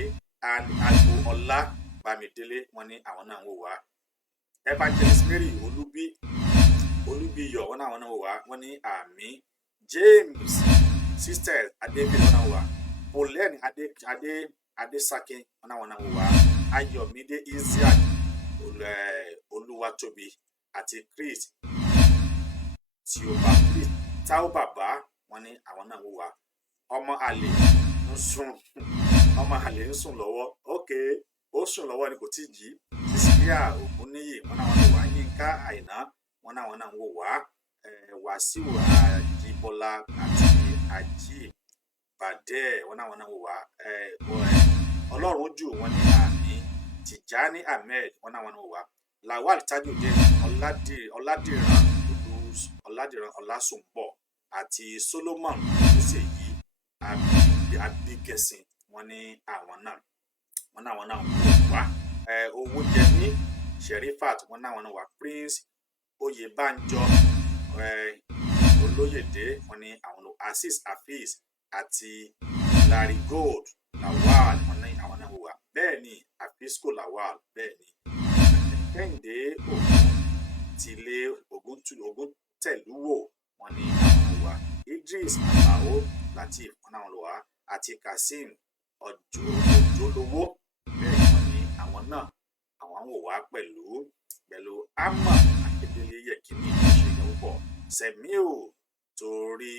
Agbo Ọlá Bámidélé wọ́n ní àwọn náà wò wá Evangelist Mary Olúbíyọ̀ wọ́n náà wò wá wọ́n ní àmín James Sisters Adébíyọ̀ wọ́n náà wò wá Pauline Adésákin wọ́n náà wò wá Ayọ̀mídé Isiaq Olúwatóbi àti Chris Tao Bàbá wọ́n ní àwọn náà wò wá ọmọ àlè ń sùn lọ́wọ́ okay ó sùn lọ́wọ́ ni kò tí jí Cecilia Ògúnníyì wọ́n náà wò wá Yínká Àìná wọ́n náà wò wá Wàsíù Àjíbọ́lá àti Àjí Bàdẹ́ wọ́n náà wò wá Ọlọ́run jù wọ́n ní àmín Tìjání Ahmed wọ́n náà wò wá Lawal Tajudeen Ọládìran Ọlásùnbọ̀ àti Solomon Ṣèyí Abígẹ̀sìn wọ́n ní àwọn náà wọn náà wá owó jẹ ní Sherifat wọn náà wá Prince Oyèbánjọ Olóyèdé wọn ní àwọn lò Azeez Hafiz àti Larry Gold Lawal wọn ní àwọn náà wà bẹ́ẹ̀ ni Afisco Lawal bẹ́ẹ̀ ni Kẹ́hìndé Ògúntilé Ògúntẹ̀lúwò wọn ní àwọn wà Idris Alao Lateef wọn náà wà àti Kazeem Òjòlówó bẹ́ẹ̀ wọn ní àwọn náà àwọn wò wá pẹ̀lú Amma Akédélé Yẹkínní ìṣèjọpọ̀ Sẹ̀míù torí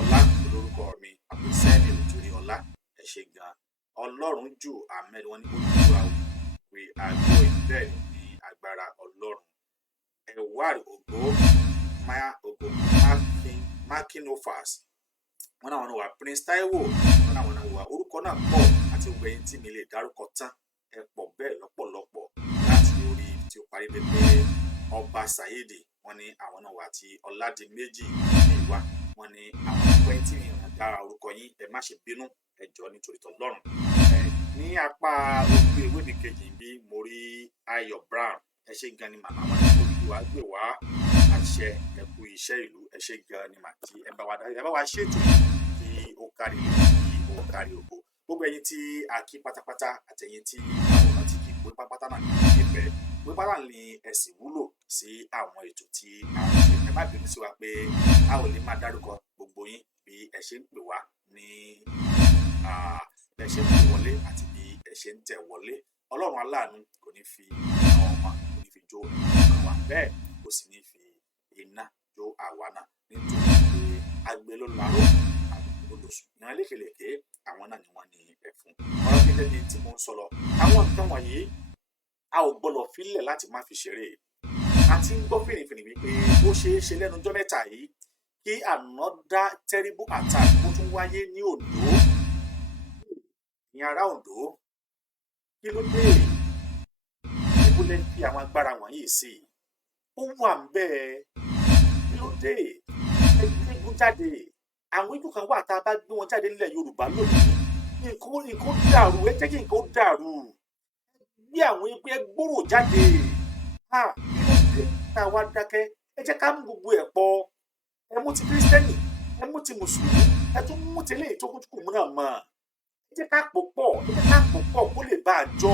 ọlá olórúkọ mi àbúsẹ́ni torí ọlá ẹ ṣé gan Ọlọ́run jù Ahmed wọn ní Oduduwa pé àgbo ìbẹ́ẹ̀ ní agbára Ọlọ́run ẹ̀wárí ògbó Makinofas wọn náà wọn wà Prince Taiwo wọn náà wọn wà orúkọ náà pọ̀ àti gbogbo ẹ̀yin tí mi lè dárúkọ tán ẹ pọ̀ bẹ́ẹ̀ lọ́pọ̀lọpọ̀ láti orí tí ó parí dé pé Ọba Saidi wọn ní àwọn náà wà tí Ọládìméjì ní ìwà wọn ní àwọn ọpẹ́ tí ìrìn dára orúkọ yín ẹ má ṣe bínú ẹ jọ̀ọ́ nítorí t'Ọlọ́run ní apá ojú ewé mi kejì bí mo rí Ayọ̀ Brown ẹ ṣé gan ni màmá wọn ní Oduduwa gbé wá àṣẹ ẹ kú iṣẹ́ ìlú ẹ ṣé gan ni màá tí ẹ bá wa ṣètò kí ó kárí kí ó kárí ògo gbogbo ẹ̀yin tí a kí pátápátá àtẹ̀yin tí àwọn ọ̀nà tí kì í pé pátápátá náà ní ìfẹ́ pé pátá ní ẹ̀sìn wúlò sí àwọn ètò tí a ń ṣe ẹ má bínú sí wa pé a ò lè máa dárúkọ gbogbo yín bí ẹ ṣe ń pè wá ní ẹ ṣe ń pè wọlé àti bí ẹ ṣe ń tẹ̀ wọlé Ọlọ́run aláàánú kò ní fi àwọn ọmọ kò ní fi jó àwa bẹ́ẹ̀ kò sì ní fi iná jó àwa náà nítorí pé agbe ló laró àbùkù ló sùn ìran lékelèké àwọn náà ni wọ́n ní ẹ̀fún ọ̀rọ̀ gẹ́gẹ́ bí tí mo ń sọ lọ àwọn nǹkan wọ̀nyí a ò gbọ́dọ̀ fílẹ̀ láti má fi ṣeré a ti ń gbọ́ fìrìfìrì wípé ó ṣeé ṣe lẹ́nu ọjọ́ mẹ́ta yìí kí another terrible attack ó tún wáyé ní Ondo ní ará Ondo kí ló dé níbo lẹ fi àwọn agbára wọ̀nyí sí ó wà ń bẹ́ẹ̀ kí ló dé ẹgbẹ́ igun jáde àwọn igun kan wà tá a bá gbé wọn jáde nílẹ̀ Yorùbá lónìí nǹkan dàrú ẹ jẹ́ kí nǹkan dàrú bí àwọn ẹgbẹ́ gbòòrò jáde kí ló dé tá a wá dákẹ́ ẹ jẹ́ ká mú gbogbo ẹ̀ pọ̀ ẹ mú ti Kírísítẹ́nì ẹ mú ti Mùsùlùmí ẹ tún mú ti eléyìí tó kún mú náà mọ́ ẹ jẹ́ ká pò pọ̀ kó lè bá a jọ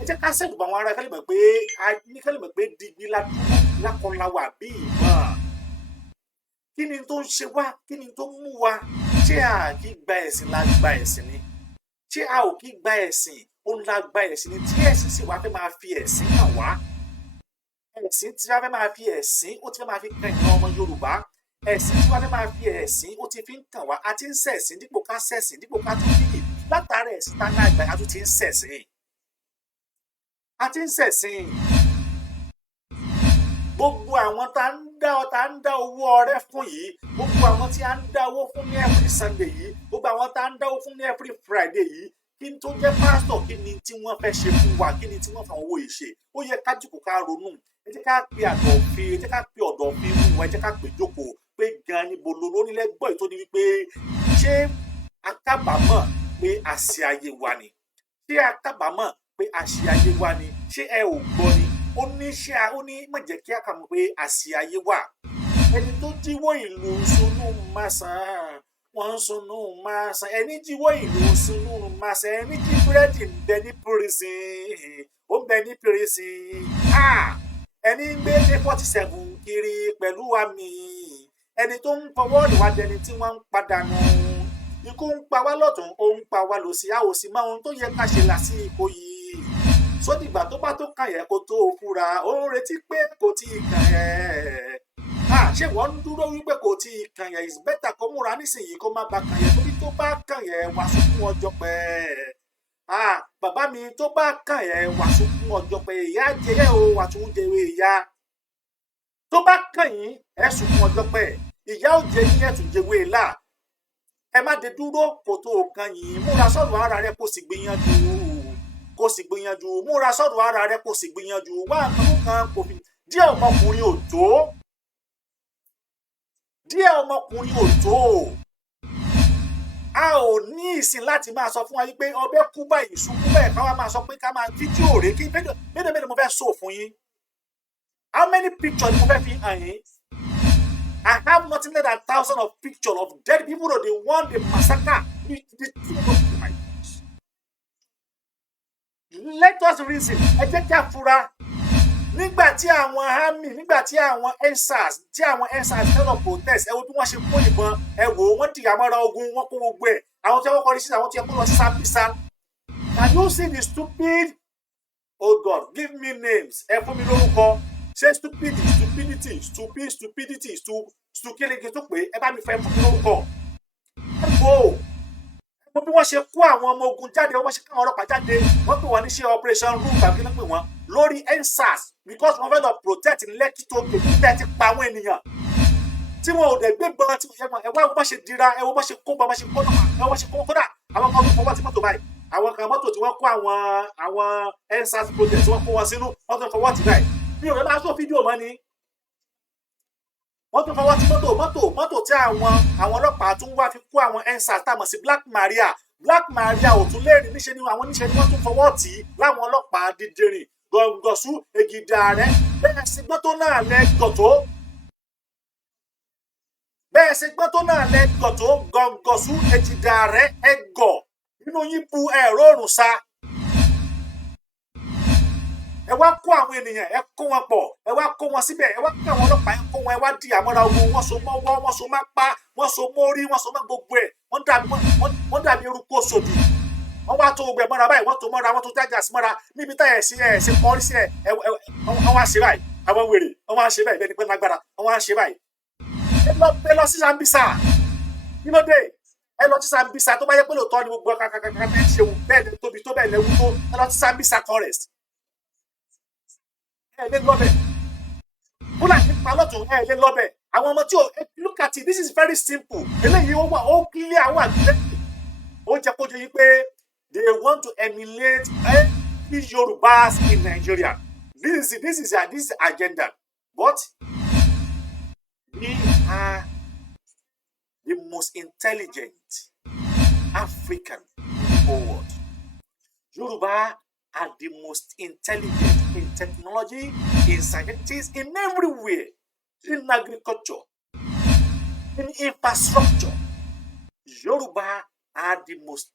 ẹ jẹ́ ká sẹ́dùn bá àwọn ará kálí mọ̀ pé digbí lákọláwà bí ìbọn kí ni tó ń ṣe wá kí ni tó mú wa ṣé a kì í gba ẹ̀sìn la gba ẹ̀sìn ni ṣé a ò kì í gba ẹ̀sìn ó ń la gba ẹ̀sìn ni tí ẹ̀sìn sì wá fẹ́ máa fi ẹ̀sìn hàn wá ẹ̀sìn tí wá fẹ́ máa fi ẹ̀sìn ó ti fẹ́ máa fi kan ìran ọmọ Yorùbá ẹ̀sìn tí wá fẹ́ máa fi ẹ̀sìn ó ti fi ń kàn wá a ti ń ṣẹ̀sìn dípò ká ṣẹ̀sìn dípò ká tún níyì látara ẹ̀sìn tá náà gbà a tún ti ń ṣẹ̀sìn gbogbo àwọn tá ń dá owó ọrẹ fún yìí gbogbo àwọn tí a ń dá owó fún ní every Sunday yìí gbogbo àwọn tá ń dá owó fún ní every Friday yìí kí n tó jẹ́ pásítọ̀ kí ni tí wọ́n fẹ́ ṣe fún wa kí ni tí wọ́n fa owó yìí ṣe ó yẹ ká jùkú ká ronú ẹ jẹ́ ká pe ọ̀dọ̀fin ẹ jẹ́ ká pe ọ̀dọ̀fin inú wa ẹ jẹ́ ká pe jókòó pé gan ni bolo lónílẹ́gbọ́ yìí tó ní wípé ṣé akábàámọ̀ pé àṣẹ ayé wa ni ṣé akábàámọ̀ pé àṣẹ ayé wa ni ṣé ẹ ò gbọ́ ni ó ní má jẹ́ kí a kà mọ̀ pé àṣẹ ayé wà ẹni tó jíwọ́ ìlú sunú máa san wọ́n ń sunú máa san ẹni jíwọ́ ìlú sunú máa san ẹni jí búrẹ́dì ń bẹ ní pírísìn ó ń bẹ ní pírísìn ẹni ń gbé AK-47 kiri pẹ̀lú àmì ẹni tó ń fọwọ́ ìwádìí ẹni tí wọ́n ń padànù ikú ń pa wá lọ́tún ó ń pa wá lòsì a ò sì mọ ohun tó yẹ ká ṣe lásìkò yìí sódìgbà tó bá tó kàn yẹ kó tó fura ó ń retí pé kò tí ì kàn yẹ ṣé wọ́n ń dúró wípé kò tí ì kàn yẹ is better kó múra nísìnyí kó má ba kàn yẹ torí tó bá kàn yẹ wàá sunkún ọjọ́ pẹ́ bàbá mi tó bá kàn yẹ wàá sunkún ọjọ́ pẹ́ ìyá jẹyẹ o wàá tún jẹwé ìyá tó bá kàn yín ẹ sunkún ọjọ́ pẹ́ ìyá ò jẹ yín ẹ tún jẹwé là ẹ má de dúró kó tó kàn yín múra sọ́dọ̀ ara rẹ kó sì gbìyànjú múra sọ́dọ̀ ara rẹ kó sì gbìyànjú wá àkànú kan kò fi díẹ̀ ọmọkùnrin ò tó a ò ní ìsìn láti máa sọ fún wa pé ọbẹ̀ kú báyìí ṣubú bẹ́ẹ̀ ká wá máa sọ pé ká máa fídíò rè kí mélòó mo fẹ́ sọ fún yín. How many pictures mo fẹ́ fi hàn yín? I have nothing less than thousands of pictures of dead people that they want the massacre. Let us reason. Ẹ jẹ́ kí a fura. Nígbà tí àwọn army, nígbà tí àwọn EndSARS tẹ́lọ̀ protest, ẹ wo bí wọ́n ṣe kó ìbọn, ẹ wò wọ́n dìgbà mọ́ra ogun, wọ́n kó gbogbo ẹ̀. Àwọn tí wọ́n kọrí sí àwọn tí wọ́n kó lọ sí Sambisa. Can you see the stupid? Oh God, give me names. Ẹ fún mi lórúkọ. Ṣé stupidity, kílíkì tó pé ẹ bá mi fẹ́ fún mi lórúkọ. Ẹ wò ó bí wọ́n ṣe kó àwọn ọmọ ogun jáde, wọ́n ṣe ká àwọn ọlọ́pàá jáde, wọ́n pè wọ́n ní ṣe operation room tàbí kí wọ́n pè wọ́n lórí EndSARS because wọ́n fẹ́ lọ protect Lekki tó gbé nígbà tí pa àwọn ènìyàn tí wọn ò dẹ̀ gbé gbọ́n tí ẹ wá bá ṣe dira, ẹ wọ́n bá ṣe kó bá ṣe kó náà, ẹ wọ́n ṣe kó kódà àwọn kan fọwọ́ tí mọ́tò báyìí, àwọn kan mọ́tò tí wọ́n kó àwọn EndSARS protest wọ́n kó wọn sínú, wọ́n tún fọwọ́ tì báyìí bí òun bá sọ fídíò mọ́ ni wọ́n tún fọwọ́ tí mọ́tò tí àwọn ọlọ́pàá tún wá fi kó àwọn EndSARS tá a mọ̀ sí Black Maria ò tún léèrè níṣẹ́ ni wọ́n tún fọwọ́ tì í láwọn ọlọ́pàá dídìrín gọ̀ǹgọ̀sù ègìdà rẹ̀ bẹ́ẹ̀ sì gbọ́ tó náà lẹ́gọ̀ tó gọ̀ǹgọ̀sù ègìdà rẹ̀ ẹ̀gọ̀ nínú yín bu ẹ̀rọ òrùn sa. Ẹ wá kó àwọn ènìyàn, ẹ kó wọn pọ̀, ẹ wá kó wọn síbẹ̀, ẹ wá kó àwọn ọlọ́pàá, ẹ kó wọn, ẹ wá di àmọ́ra ogun, wọ́n so mọ́ wọ́, wọ́n so má pa, wọ́n so mórí, wọ́n so mọ́ gbogbo ẹ̀, wọ́n dàbí eruku sòdì. Wọ́n wá tó gbogbo ẹ̀ mọ́ra báyìí, wọ́n tó mọ́ra, wọ́n tó jájà sí mọ́ra, níbi táyà ṣe kọrí sí ẹ̀, wọ́n wá ṣe báyìí, àwọn wèrè, wọ́n wá ṣe báyìí, bẹ́ẹ̀ ni pé lágbára, wọ́n wá ṣe báyìí. Ẹ lọ sí Sambisa, kí ló dé? Ẹ lọ sí Sambisa tó bá yẹ pé lóòótọ́ ni gbogbo kàkàkàkà bẹ́ẹ̀ ṣe wù bẹ́ẹ̀ tóbi tó bẹ́ẹ̀ lẹ́wù tó, ẹ lọ sí Sambisa forest. Ẹ lè lọ bẹ̀. Fúlàní pa lọ́tún, ẹ lè lọ bẹ̀. Àwọn ọmọ tí look at it, this is very simple. Eléyìí ó clear àwọn àgbẹ̀. Ó jẹ́ kó jẹ́ yí pé they want to emulate every Yorubas in Nigeria. This is agenda. But we are the most intelligent African in the whole world. Yoruba are the most intelligent in technology, in scientists, in everywhere, in agriculture, in infrastructure. Yoruba are the most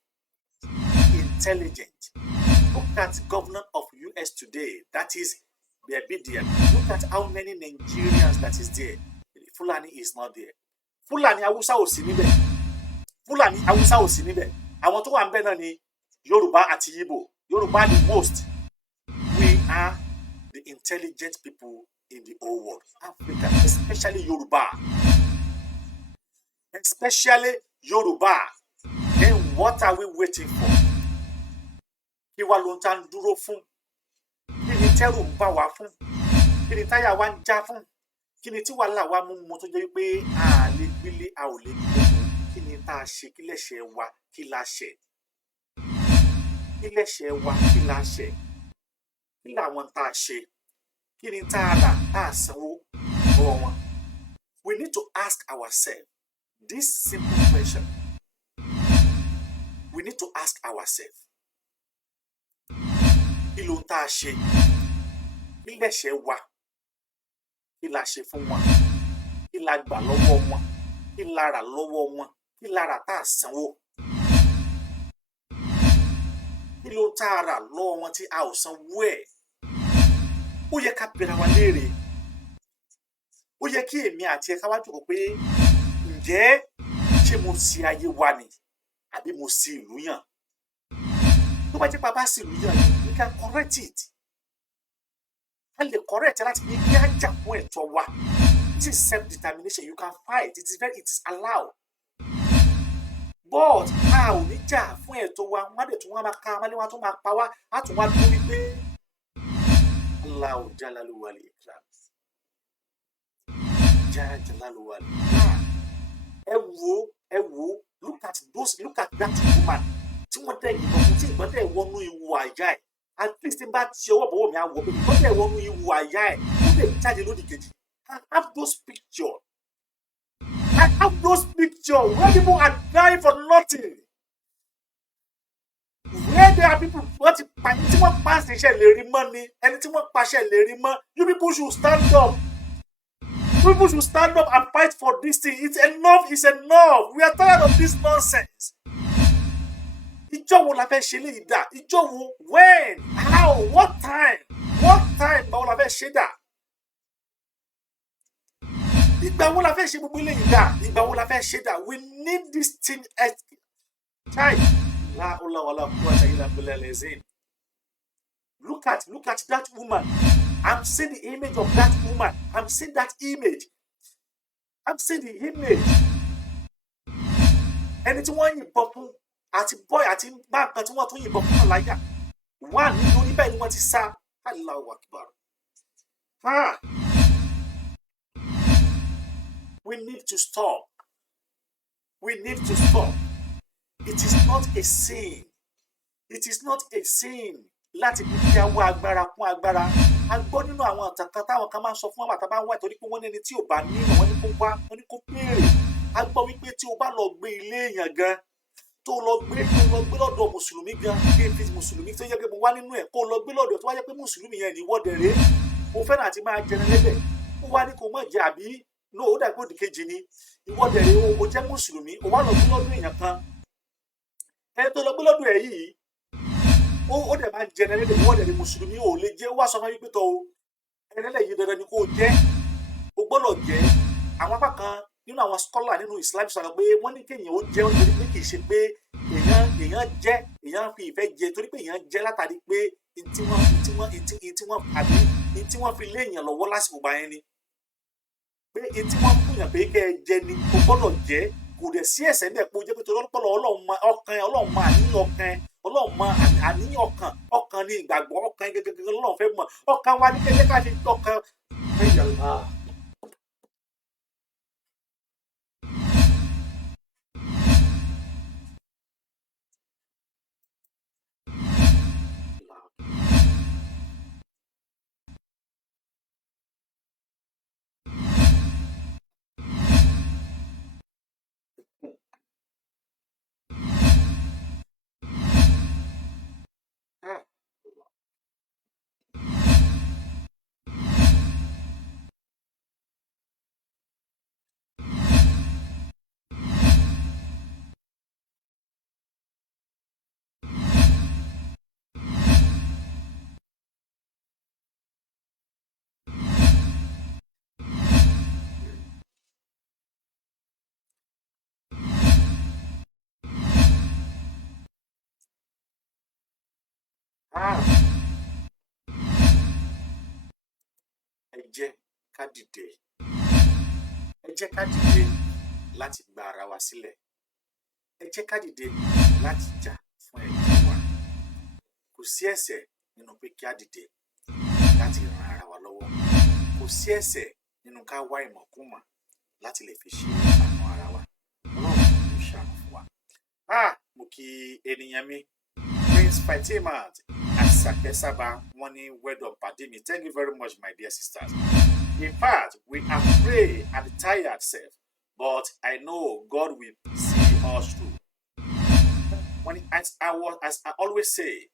intelligent. Look at the governor of US today, that is Biden. Look at how many Nigerians that is there. Fulani is not there. Fulani Hausa ò sí níbẹ̀. Àwọn tó wà ń bẹ̀ náà ni Yoruba àti Igbo. Yoruba the most. We are the intelligent people in the whole world. Africa, especially Yoruba. Then what are we waiting for? Kí wá ló ń ta ń dúró fún? Kí ni tẹ́rù ń bà wá fún? Kí ni táyà wa ń já fún? Kí ni tí wàhálà wa mú tó jẹ́ pé a lè gbélé a ò lè gbé? Kí ni tá a ṣe? Kí lẹ̀ṣẹ̀ wa? Kí la ṣẹ̀? Kí lẹ̀ṣẹ̀ wa? Kí la ṣẹ̀? Kí làwọn tá a ṣe? Kí ni tá a rà tá a sanwó lọ́wọ́ wọn? We need to ask ourselves this simple question. We need to ask ourselves. Kí ló ń tá a ṣe? Kí lẹ̀ṣẹ̀ wa? Kí la ṣe fún wọn? Kí la gbà lọ́wọ́ wọn? Kí la rà lọ́wọ́ wọn? Kí la rà tá a sanwó? Kí ló tá a rà lọ́wọ́ wọn tí a ò sanwó ẹ̀? Ó yẹ ká bẹ̀rẹ̀ wa léèrè. Ó yẹ kí èmi àti ẹ ká wá jókòó pé ǹjẹ́ ṣé mo ṣì ayé wa ni àbí mo ṣì ìlú yàn? Tó bá jẹ́ bàbá ṣì ìlú yàn, we can correct it. A lè correct láti fi kí á jà fún ẹ̀tọ́ wa. This is self-determination. You can fight. It is allowed. But a ò ní jà fún ẹ̀tọ́ wa. Wọ́n á dẹ̀ tún wá máa ká amálé wa tún máa pa wá. Á tún wá dúró wípé Allahu Jalalu wal Ikram. Jalalu wal Ikram. Ẹ wo. Look at that woman. Tí wọ́n tẹ̀ ìbọn fún tí ìbọn tẹ̀ wọnú ìwò àyà ẹ̀. At least bá ti ọwọ́ bọ̀wọ̀ mi á wọ̀ pé ìbọn tẹ̀ wọnú ìwò àyà ẹ̀. Ó lè jáde lódì kejì. I have those pictures. I have those pictures where people are dying for nothing. Where there are people wọ́n ti pa ẹni tí wọ́n pa ṣiṣẹ́ lè rí mọ́ ni ẹni tí wọ́n paṣẹ lè rí mọ́. You people should stand up. You people should stand up and fight for this thing. It's enough. It's enough. We are tired of this nonsense. Ìjọ wo la fẹ́ ṣe léyìí dà? Ìjọ wo? When? How? What time? What time? Báwo la fẹ́ ṣe dà? Ìgbà wo la fẹ́ ṣe gbogbo eléyìí dà? Ìgbà wo la fẹ́ ṣe dà? We need this thing. Child. Look at that woman. I'm seeing the image of that woman. I'm seeing that image. I'm seeing the image. Ẹni tí wọ́n yìnbọn fún àti boy àti man kan tí wọ́n tún yìnbọn fún láyà. One nínú níbẹ̀ ni wọ́n ti sá. Allahu Akbar. We need to stop. We need to stop. It is not a sin. It is not a sin. Láti fi kí a wá agbára kún agbára. A gbọ́ nínú àwọn àtàkà táwọn kan máa ń sọ fún àwọn àtàbá wà torí pé wọ́n ní ẹni tí ò bá ní wọ́n ní kó wá wọ́n ní kó béèrè. A gbọ́ wípé tí o bá lọ gbé ilé èèyàn gan tó lọ gbé lọ́dọ̀ mùsùlùmí gan kí n fi mùsùlùmí tó yẹ pé mo wá nínú ẹ̀ kó lọ gbé lọ́dọ̀ tó wá yẹ pé mùsùlùmí yẹn ní wọ́dẹ̀ rèé. Mo fẹ́ràn àti máa jẹun lẹ́dẹ̀. Ó wá ní kó má jẹ àbí no ó dàgbò òdìkejì ni ìwọ́dẹ̀ rèé o jẹ́ mùsùlùmí o wá lọ gbé lọ́dọ̀ èèyàn kan. Ẹni tó lọ gbé lọ́dọ̀ ẹ̀ yìí ó dẹ̀ máa jẹ ẹlẹ́dẹ̀ ìwọ́dẹ̀ ni mùsùlùmí ò lè jẹ́ wá sọ fún mi pé tọ́ o ẹlẹ́dẹ̀ yìí dandan ni kó o jẹ́ o gbọ́dọ̀ jẹ́. Àwọn apá kan nínú àwọn scholar nínú Islam sọ pé wọ́n ní kéèyàn ó jẹ́ nítorí pé kì í ṣe pé èèyàn fi ìfẹ́ jẹ torí pé èèyàn jẹ́ látàrí pé tí wọ́n fi lé èèyàn lọ́wọ́ lásìkò gbà yẹn ni pé tí wọ́n fún yàn pé kẹ́ ẹ jẹ ni o gbọ́dọ̀ jẹ́ kò dẹ̀ sí ẹ̀ṣẹ̀ bẹ́ẹ̀ pé o jẹ́ pé torí Ọlọ́run mọ ọkàn Ọlọ́run mọ àníyàn ọkàn Ọlọ́run mọ àníyàn ọkàn ní ìgbàgbọ́ ọkàn gẹ́gẹ́ Ọlọ́run fẹ́ mọ̀ ọkàn wa ní kẹ́kẹ́ ká ṣe ọkàn ẹ̀yà. Ẹ jẹ́ ká dìde. Ẹ jẹ́ ká dìde láti gba ara wa sílẹ̀. Ẹ jẹ́ ká dìde láti jà fún ẹ̀tọ́ wa. Kò sí ẹ̀ṣẹ̀ nínú pé kí á dìde láti ran ara wa lọ́wọ́. Kò sí ẹ̀ṣẹ̀ nínú ká wá ìmọ̀kúmọ̀ láti lè fi ṣe àánú ara wa. Ọlọ́run ló ṣàánú fún wa. Mo kí ènìyàn mi. Prince Fatimat Asakesaba Money Word of Padimi. Thank you very much, my dear sisters. In fact, we are afraid and tired self, but I know God will see us through. As I always say,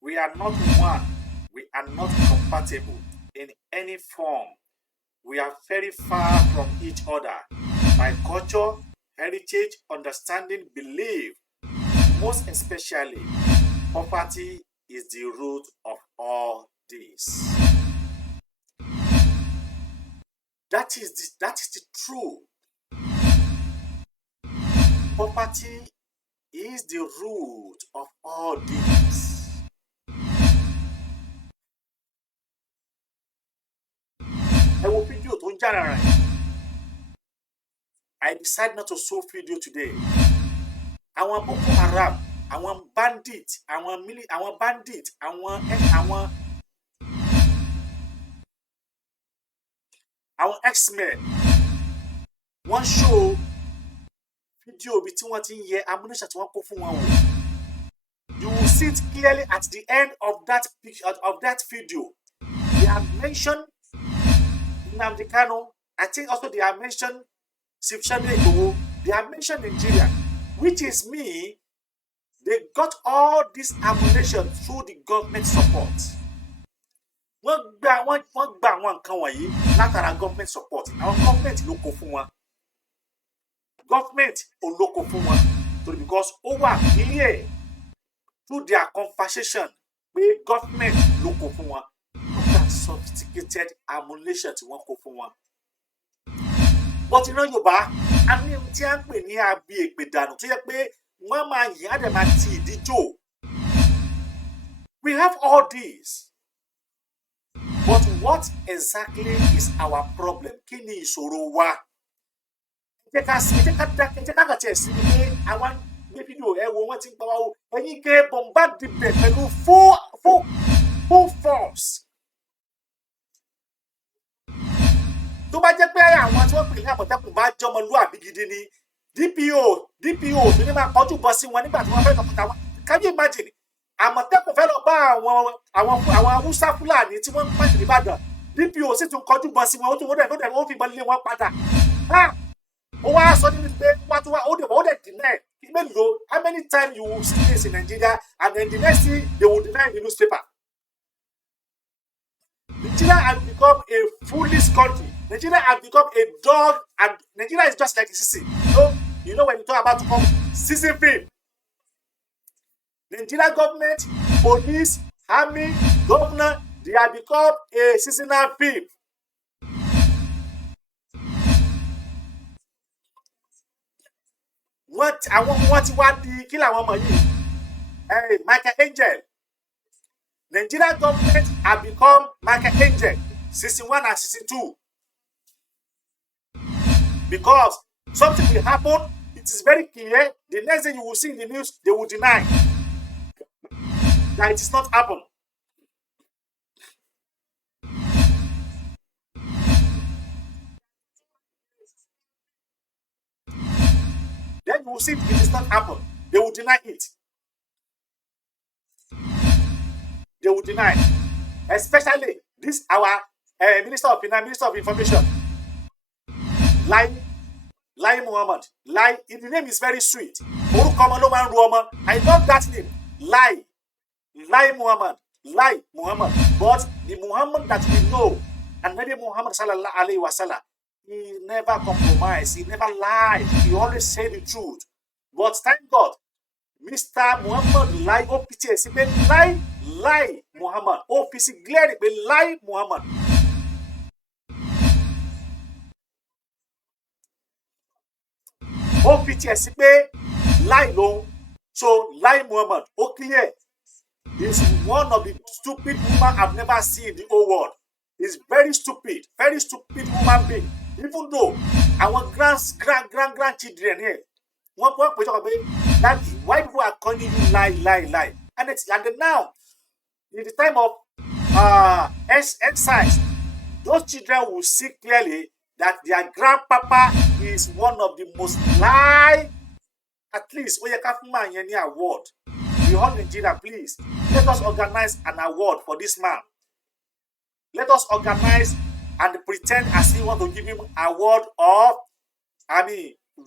we are not one. We are not compatible in any form. We are very far from each other by culture, heritage, understanding, belief. Most especially, poverty is the root of all this. That is the truth. Poverty is the root of all this. I will video to January. I decided not to show video today. I want Boko Haram. Àwọn bandit, àwọn X-Men wọ́n show fídíò bí tí wọ́n ti ń yẹ ammunition tí wọ́n kó fún wọn wò. You will see it clearly at the end of that picture of that video. They have mentioned Nnamdi Kanu. I think also they have mentioned they have mentioned Nigeria, which is me. They got all this ammunition through the government support. Wọ́n gba àwọn nǹkan wọ̀nyí látara government support. Àwọn government ló kó fún wọn. Government ò ló kó fún wọn. Because ó wà clear through their conversation pé government ló kó fún wọn. Look at sophisticated ammunition tí wọ́n kó fún wọn. But ìran Yorùbá, a ní ohun tí a ń pè ní abi èpè dànù tó yẹ pé wọ́n máa yìn á dẹ̀ máa ti ìdíjò. We have all these. But what exactly is our problem? Kí ni ìṣòro wa? Ẹ jẹ́ ká kàtí ẹ̀ sí ni pé àwọn gbé fídíò ẹ wo wọ́n ti ń pa wá o. Ẹ̀yin kẹ́ bombard dibẹ̀ pẹ̀lú full force. Tó bá jẹ́ pé àwọn tí wọ́n pè ní Àmọ̀tẹ́kùn bá jọmọlúàbí gidi ni, DPO tó ní máa kọjú bọ́ sí wọn nígbà tí wọ́n fẹ́ tọkọtà wọn. Can you imagine? Àmọ̀tẹ́kùn fẹ́ lọ bá àwọn Hausa Fúlàní tí wọ́n ń pàṣẹ Ìbàdàn. DPO sì tún kọjú bọ́ sí wọn, ó tún wọ́n fi ìbọn lé wọn padà. Ó wá sọ nínú pé ó dẹ̀ deny. Mélòó, how many times you will see this in Nigeria and then the next thing they will deny in the newspaper? Nigeria has become a foolish country. Nigeria has become a dog, and Nigeria is just like a sissy. You know when you talk about to come sissy film. Nigeria government, police, army, governor, they have become a seasonal film. What ti wá di kí làwọn ọmọ yìí? Michael Angel. Nigeria government have become Michael Angel, 61 and 62. Because something will happen, it is very clear. The next thing you will see in the news, they will deny that it is not happened. Then you will see it is not happened. They will deny it. They will deny. Especially this our Minister of Finance, Minister of Information. Lai Muhammad. Lai, the name is very sweet. I love that name. Lai Muhammad. But the Muhammad that we know, and maybe Muhammad sallallahu alaihi wasallam, he never compromised. He never lied. He always said the truth. But thank God, Mr. Muhammad Lai OPT, Lai Muhammad OPC Glary, Lai Muhammad. OPT Lai Long. So Lai Muhammad, clear. He's one of the stupid women I've never seen in the whole world. He's very stupid human being. Even though our grandchildren here, why people are calling you lie. And then now, in the time of exercise, those children will see clearly that their grandpapa is one of the most lie. At least award. The whole Nigeria, please, let us organize an award for this man. Let us organize and pretend as if we want to give him an award of,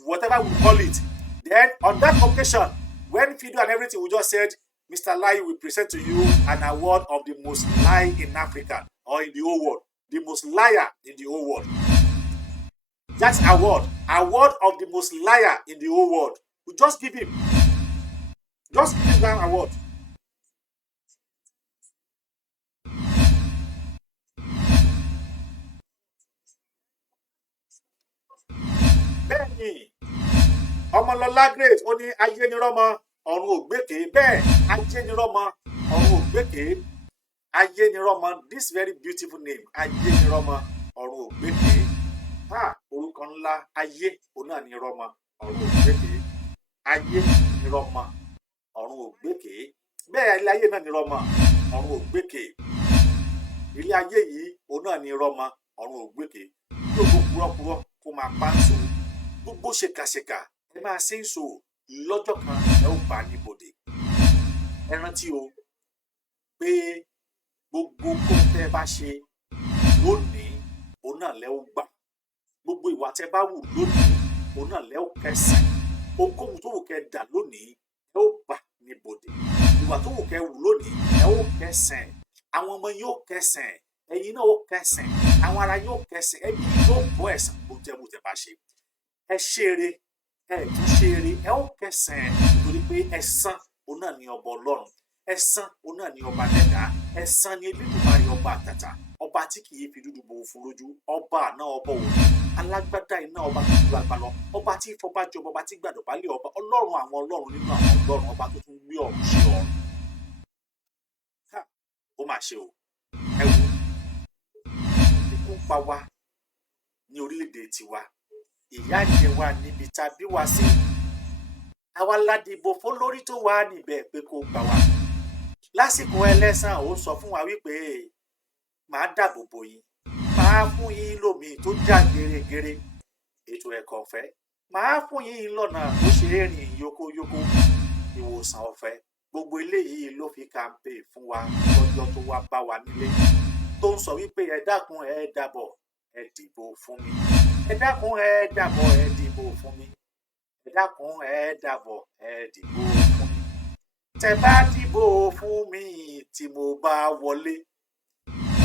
whatever we call it. Then on that occasion, when video and everything we just said, Mr. Lai will present to you an award of the most lie in Africa or in the whole world. The most liar in the whole world. That's award of the most liar in the whole world. We just give him that award. Bẹ́ẹ̀ni, Ọmọlọ́lá Grace ó ní ayé ni rọ́mọ ọ̀run ògbékè. Bẹ́ẹ̀ ayé ni rọ́mọ ọ̀run ògbékè. Ayé ni rọ́mọ, this very beautiful name, ayé ni rọ́mọ ọ̀run ògbékè. Orúkọ ńlá ayé òun náà ni rọ́mọ ọ̀run ògbékè. Ayé ni rọ́mọ ọ̀run ògbékè. Bẹ́ẹ̀ ilé ayé náà ni rọ́mọ ọ̀run ògbékè. Ilé ayé yìí òun náà ni rọ́mọ ọ̀run ògbékè. Gbogbo purọ́purọ́ kó máa pa ń sòrò. Gbogbo ṣèkàṣèkà ẹ máa ṣe ń sòrò. Lọ́jọ́ kan ẹ ó bá níbodè. Ẹ rántí o pé gbogbo kó tẹ́ bá ṣe lónìí òun náà lẹ́ ó gbà. Gbogbo ìwà tẹ́ bá wù lónìí òun náà lẹ́ ò kẹsàn ohunkóhun tó wù kẹ́ dà lónìí ẹ ó bà níbodè ìwà tó wù kẹ́ wù lónìí ẹ ó kẹsàn àwọn ọmọ yóò kẹsàn ẹ̀yin náà ó kẹsàn àwọn ará yóò kẹsàn ẹbí yóò bọ́ ẹ̀san bójẹ́bójẹ́ bá ṣe ẹ ṣeré ẹ tún ṣeré ẹ ó kẹsàn nítorí pé ẹ̀san òun náà ni ọba Ọlọ́run ẹ̀san òun náà ni ọba dẹ̀dá ẹ̀san ni Elédùmarè ọba àtàtà ọba tí kì í fi dúdú bo òfin lójú ọba àná ọba òní alágbádá iná ọba tó ju àgbà lọ ọba tí ìfọba jọba ọba tí gbàdọ̀bálẹ̀ ọba Ọlọ́run àwọn Ọlọ́run nínú àwọn Ọlọ́run ọba tó tún gbé ọ̀run ṣe ọ̀run ó mà ṣe o ẹ wò ikú ń pa wá ní orílẹ̀-èdè tiwa ìyà jẹ wá níbi tá a bí wá sí àwa ládìbò fún lórí tó wà níbẹ̀ pé kó gbà wá lásìkò ẹlẹ́sàn ó sọ fún wa wípé màá dáàbò bò yín màá fún yín lómi tó já gèrègèrè ètò ẹ̀kọ́ ọ̀fẹ́ màá fún yín lọ́nà tó ṣe é rìn yókóyókó ìwòsàn ọ̀fẹ́ gbogbo eléyìí ló fi kàǹpé fún wa lọ́jọ́ tó wá bá wa nílé tó ń sọ wípé ẹ dákun ẹ dàbọ̀ ẹ dìbò fún mi ẹ dákun ẹ dàbọ̀ ẹ dìbò fún mi ẹ dákun ẹ dàbọ̀ ẹ dìbò fún mi tẹ́ bá dìbò fún mi tí mo bá wọlé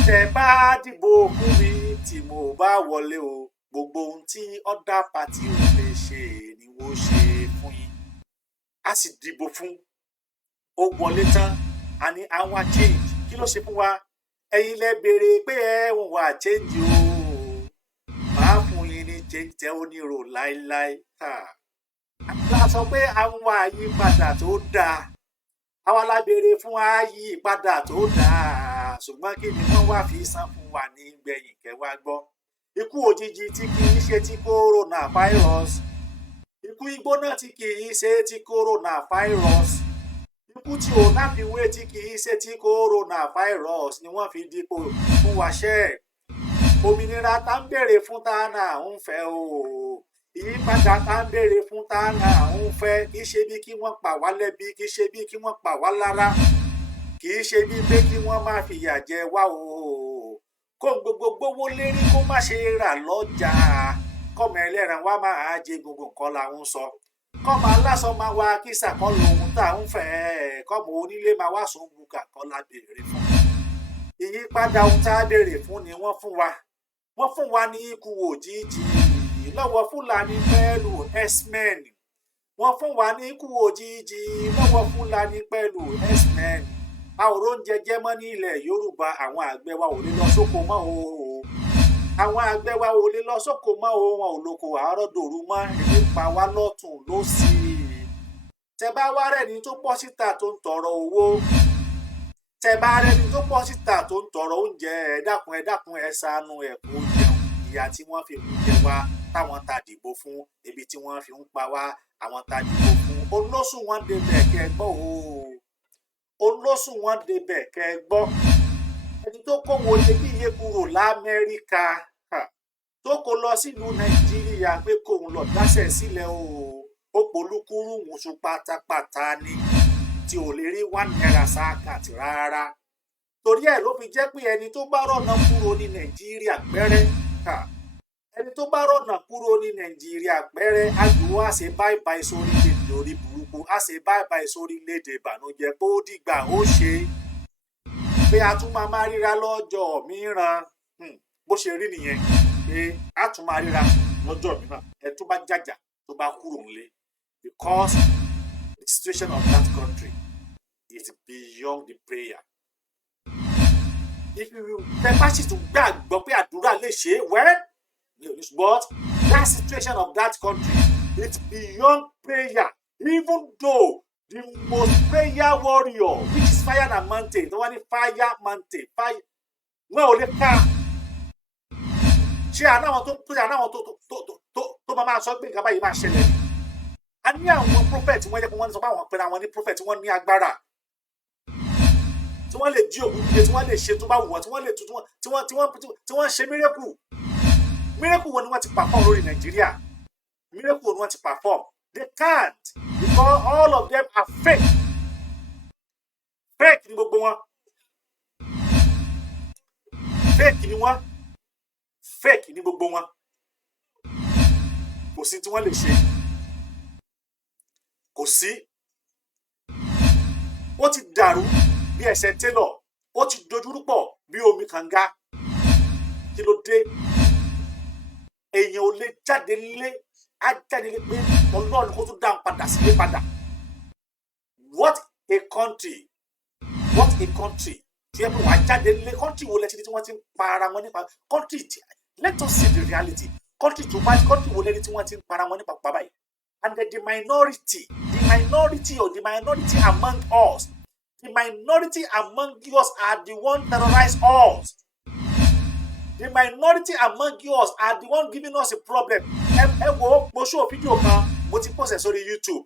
tẹ́ bá dìbò fún mi tí mo bá wọlé o gbogbo ohun tí ọ̀dà pàtì ò lè ṣe ni wọ́n ṣe fún yín a sì dìbò fún ó wọlé tán a ní àwọn change kí ló ṣe fún wa ẹ̀yin lẹ béèrè pé ẹ ń wà change o máa fún yín ní change tẹ ó ní rò láéláé a sọ pé àwọn àyípadà tó dáa àwa la béèrè fún àyípadà tó dáa ṣùgbọ́n kí ni wọ́n wá fi san fún wa ní gbẹ̀yìn kẹwàá gbọ́ ikú òjijì tí kì í ṣe ti coronavirus ikú igbóná tí kì í ṣe ti coronavirus ikú tí ò láfiwé tí kì í ṣe ti coronavirus ni wọ́n fi dípò fún wa ṣẹ́ òmìnira tá ń béèrè fún tánà ń fẹ́ o ìyípadà tá ń béèrè fún tánà ń fẹ́ kì í ṣe bí kí wọ́n pa wá lẹ́bi kì í ṣe bí kí wọ́n pa wá lára kì í ṣe bí pé kí wọ́n má fìyà jẹ wá o kó gbogbo gbówó lérí kó má ṣe rà lọ́jà kọ́mọ ẹlẹ́ran wá máa jẹ gbogbo nǹkan làwọn sọ kọ́mọ aláṣọ máa wá kí sàkọ́ lòun tá ń fẹ́ kọ́mọ onílé máa wá sùn bùkà kọ́ la béèrè fún ìyípadà ohun tá a béèrè fún ni wọ́n fún wa ní ikú òjijì lọ́wọ́ Fúlàní pẹ̀lú x-men wọ́n fún wa ní ikú òjijì lọ́wọ́ Fúlàní pẹ̀lú x-men a ò róúnjẹ jẹ mọ́ ní ilẹ̀ Yorùbá àwọn àgbẹ̀ wa ò lè lọ sóko mọ́ o àwọn àgbẹ̀ wa ò lè lọ sóko mọ́ o wọn ò lóko àárọ̀ dòru mọ́ èdè pa wá lọ́tún lósì tẹ bá wá rẹ́ni tó pọ̀ síta tó ń tọrọ owó tẹ bá rẹ́ni tó pọ̀ síta tó ń tọrọ oúnjẹ ẹ dákun ẹ ṣàánú ẹ kó jẹun ìyà tí wọ́n fi ń jẹ wá táwọn ta dìbò fún ebi tí wọ́n fi ń pa wá àwọn ta dìbò fún olóṣùn wọn débẹ̀ kẹ́ gbọ́ o olóṣùn wọn débẹ̀ kẹ́ gbọ́ ẹni tó kó wo iyebíye kúrò l'Amẹ́ríkà tó kó lọ sílùú Nàìjíríà pé kóun lọ dáṣẹ̀ sílẹ̀ ó polúkúrú mùsù pátápátá ni tí ò lè rí £1 sáàkàtì rárá torí ẹ̀ ló fi jẹ́ pé ẹni tó bá rọ̀nà kúrò ní Nàìjíríà pẹ́rẹ́ ẹni tó bá rọ̀nà kúrò ní Nàìjíríà pẹ́rẹ́ àjùwọ́ á ṣe báìbáì sórílẹ̀-èdè orí burúkú á ṣe báìbáì sórílẹ̀-èdè ìbànújẹ́ pé ó dìgbà ó ṣe pé a tún máa ríra lọ́jọ́ mìíràn bó ṣe rí nìyẹn pé a tún máa ríra lọ́jọ́ mìíràn ẹ tó bá jàjà tó bá kúrò nílé because the situation of that country is beyond the prayer. If you bá sì tún gbàgbọ́ pé àdúrà lè ṣe well but that situation of that country is beyond prayer even though the most prayer warrior which is fire and mountain the one fire mountain fire wọn ò lè ká ṣé ànáwọn tó máa sọ pé nǹkan báyìí máa ṣẹlẹ̀ a ní àwọn prophet wọ́n jẹ́ pé wọ́n sọ pé àwọn pẹ̀lú àwọn ní prophet wọ́n ní agbára tí wọ́n lè jí òkú nílé tí wọ́n lè ṣe tó bá wù wọ́n tí wọ́n lè tí wọ́n ṣe miracle wo ni wọ́n ti perform lórí Nàìjíríà miracle wo ni wọ́n ti perform they can't because all of them are fake ni gbogbo wọn fake ni gbogbo wọn kò kò sí tí wọ́n lè ṣe kò sí ó ti dàrú bí ẹsẹ̀ télọ̀ ó ti dojúrú pọ̀ bí omi kànga kí ló dé èèyàn ò lè jáde lé á jáde lé pé ọlọ́run kó tún dá ń padà sílé padà what a country tí ẹ bí wàá jáde lé country wo lẹ́tí tí wọ́n ti ń pa ara wọn nípa country let us see the reality country wo lẹ́ni tí wọ́n ti ń pa ara wọn nípa bàbá yìí and the minority among us are the one terrorize us. The minority among us are the one giving us a problem. Ẹ wo mo show fídíò kan mo ti post sórí YouTube.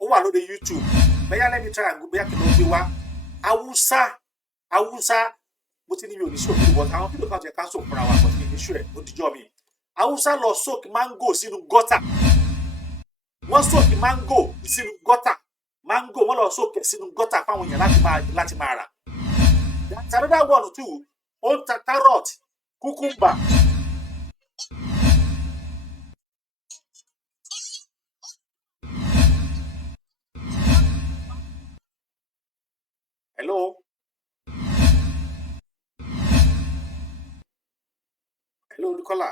Ó wà lórí YouTube. Bẹ́ẹ̀ let me try and go bẹ́ẹ̀ kí ló gbé wá. Hausa mo ti ní mi ò ní show fídíò but àwọn fídíò kan ti ká show fúnra wa but mi ní show ẹ̀ ó dijọ́ mi. Hausa lọ soak mango sínú gutter. Wọ́n soak mango sínú gutter. Mango wọ́n lọ soak sínú gutter fáwọn èèyàn láti máa rà. That's another one too. Ó ń ta carrot, cucumber. Hello? Hello, Olúkọ́lá.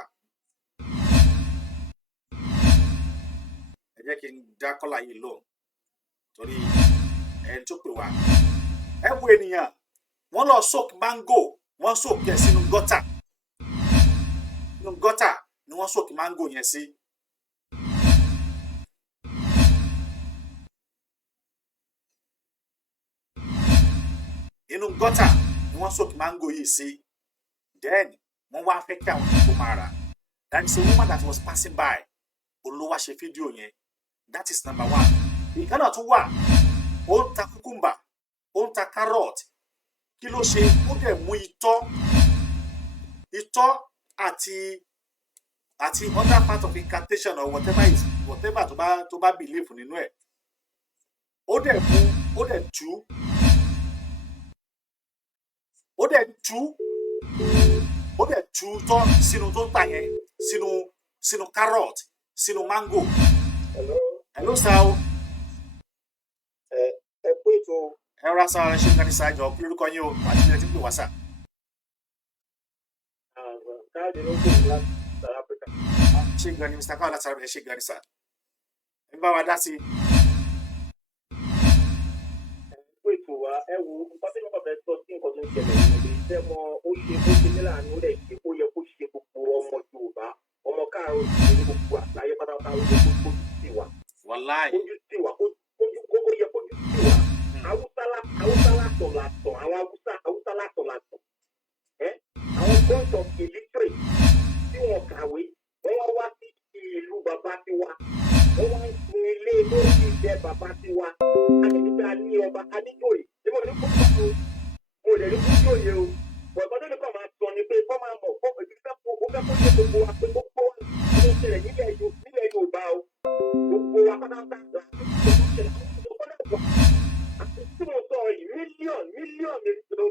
Ẹ jẹ́ kí n dá kọ́lá yìí lò torí ẹni tó pè wá. Ẹ wo ènìyàn, wọ́n lọ soak mango. Wọ́n soak ẹ̀ sínú gọ́tà ni wọ́n soak mango yẹn sí. Inú gọ́tà ni wọ́n soak mango yìí sí. Then wọ́n wá fẹ́ kí àwọn èèyàn máa rà. That is a woman that was passing by. Olówó ṣe fídíò yẹn. That is number one. Ìkànnà tún wà. Ó ń ta cucumber. Ó ń ta carrot. Kí ló ṣe ó dẹ̀ mú itọ́ àti other part of incantation or whatever tó bá believe nínú ẹ̀ ó dẹ̀ tú tọ́ sínú tó ń tà yẹn sínú carrot sínú mango. Hello sir. Ẹ pé ètò ẹ rà sára ṣe nǹkan ní sáájọ kí lórúkọ yín o àti ilẹ̀ tí ń pè wá sà. káàdì ló pè láti South Africa. Ṣé gan ni Mr. Káwọ́ láti sára ṣe gan ni sà. Ẹ bá wa dá sí. Ẹ pé ètò wa ẹ wo nǹkan tí wọ́n bá fẹ́ sọ sí nǹkan tó ń ṣẹlẹ̀ nílé iṣẹ́ wọn ó ṣe níláàánú rẹ̀ ṣe ó yẹ kó ṣe gbogbo ọmọ Yorùbá ọmọ káàrọ̀ ní gbogbo àgbáyé pátápátá ó yẹ kó tójú sí wa. Wàláì. Kójú sí wa ó yẹ kójú sí wa. Haúsá látọ̀ àwọn Haúsá látọ̀ àwọn bunch of illiterate tí wọ́n kàwé wọ́n wá sí ìlú bàbá tiwa wọ́n wá ń sun ilé lórí ìjẹ bàbá tiwa àdìgbà ní ọba adíjòyè tí mo lè ní kó jòyè o bọ̀dọ̀ tó ní kọ́ máa sọ ni pé kọ́ máa mọ̀ fún ìdílé ó fẹ́ kó ṣe gbogbo wa pé gbogbo wa ló ń ṣẹlẹ̀ nílẹ̀ Yorùbá o gbogbo wa pátápátá láti ṣẹlẹ̀ àti tí mo sọ yìí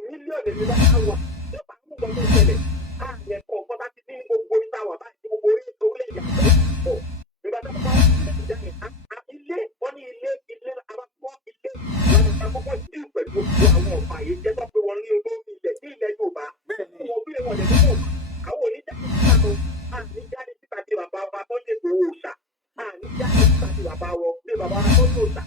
mílíọ̀nù èmi bá wà nípa nígbà tó ṣẹlẹ̀ ààrẹ kọ̀ọ̀kan láti ní gbogbo ìtawà báyìí gbogbo orílẹ̀-èdè àgbẹ̀ pọ̀ nígbà tó bá ilé wọ́n ní ilé àbápọ̀ ilé láti àkọ́kọ́ dì pẹ̀lú gbogbo àwọn ọ̀pá yìí jẹ́ tó pé wọ́n ní olórí ilẹ̀ ní ilẹ̀ Yorùbá wọn bí wọn lè mú àwọn oníjáde síta di bàbá wa tó lè gbowó òòṣà àníjáde síta di bàbá wọn bí bàbá wa tó lè òòṣà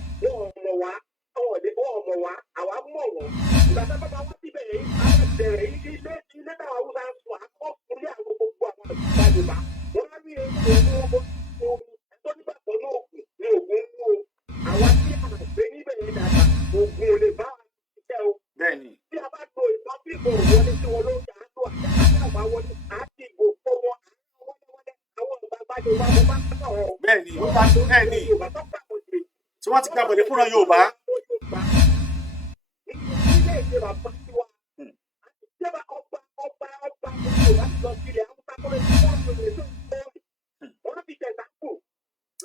wọn mọ̀ wá àwa mọ̀ wọ́n ìgbà tó bá wá síbẹ̀ yìí á bẹ̀rẹ̀ ilé táwọn Haúsá ń sùn àkọ́kùnrin àwọn gbogbo àwọn àgbà Yorùbá wọn á rí ewu omi tó nígbàgbọ́ ní ògùn ní ògùn ń wò àwa tí a gbé níbẹ̀ yẹn dáadáa ògùn ò lè bá wa ṣiṣẹ́ o. Bẹ́ẹ̀ni. Tí a bá lo ìbọn tí ìbò wọlé tí wọn ló ń jà á tó àti àbá wọlé àti ìbò kó wọn àwọn ọ̀gbà Yorùbá mo bá sọ̀rọ̀. Bẹ́ẹ̀ni tí wọ́n ti gba bọ̀dé fúnra Yorùbá. Ilé ìjọba bá ti wá. Ìjọba ọba Yorùbá lọ sílẹ̀ Haúsá kọ́lé tí wọ́n ń lò lè wọ́n fi tẹ̀sán kù.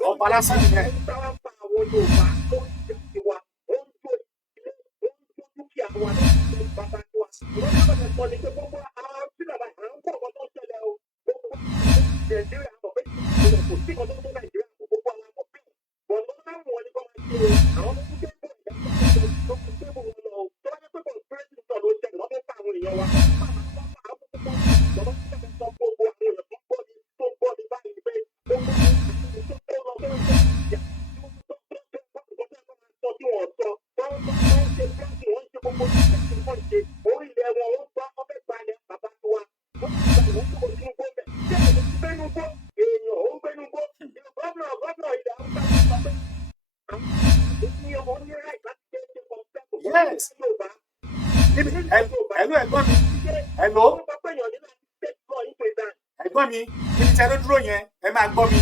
Ọba lásán nìyẹn. Haúsá wá pa àwọn Yorùbá tó ń jẹ́ tiwa ó ń jó ilé ó ń jó dúkìá wa lọ́sọ̀rọ̀ bàbá tiwa. Ìwọ́n ní ọ̀dọ̀ sọ ni pé gbogbo àwọn sílẹ̀ báyìí à ń kọ́ ọ̀gọ́ tó ń ṣẹlẹ̀ o. Gbogbo Nàìjíríà mọ̀ pé kò sí ọdún tó Nàìjíríà kò gbogbo àwọn ọmọ bẹ́ẹ̀ bọ̀ ló máa ń wọ̀ ní kọ́ máa ṣe àwọn tó kúkẹ́ bọ̀ ìdájọ́ tó kúkẹ́ bọ̀ wọn lọ tó wáyé pé conspiracy sọ ló jẹ́ wọ́n fẹ́ pa àwọn èèyàn wa Yes. Hello. Ẹ̀gbọ́n mi, níbi tí ẹ ló dúró yẹn, ẹ máa gbọ́ mi.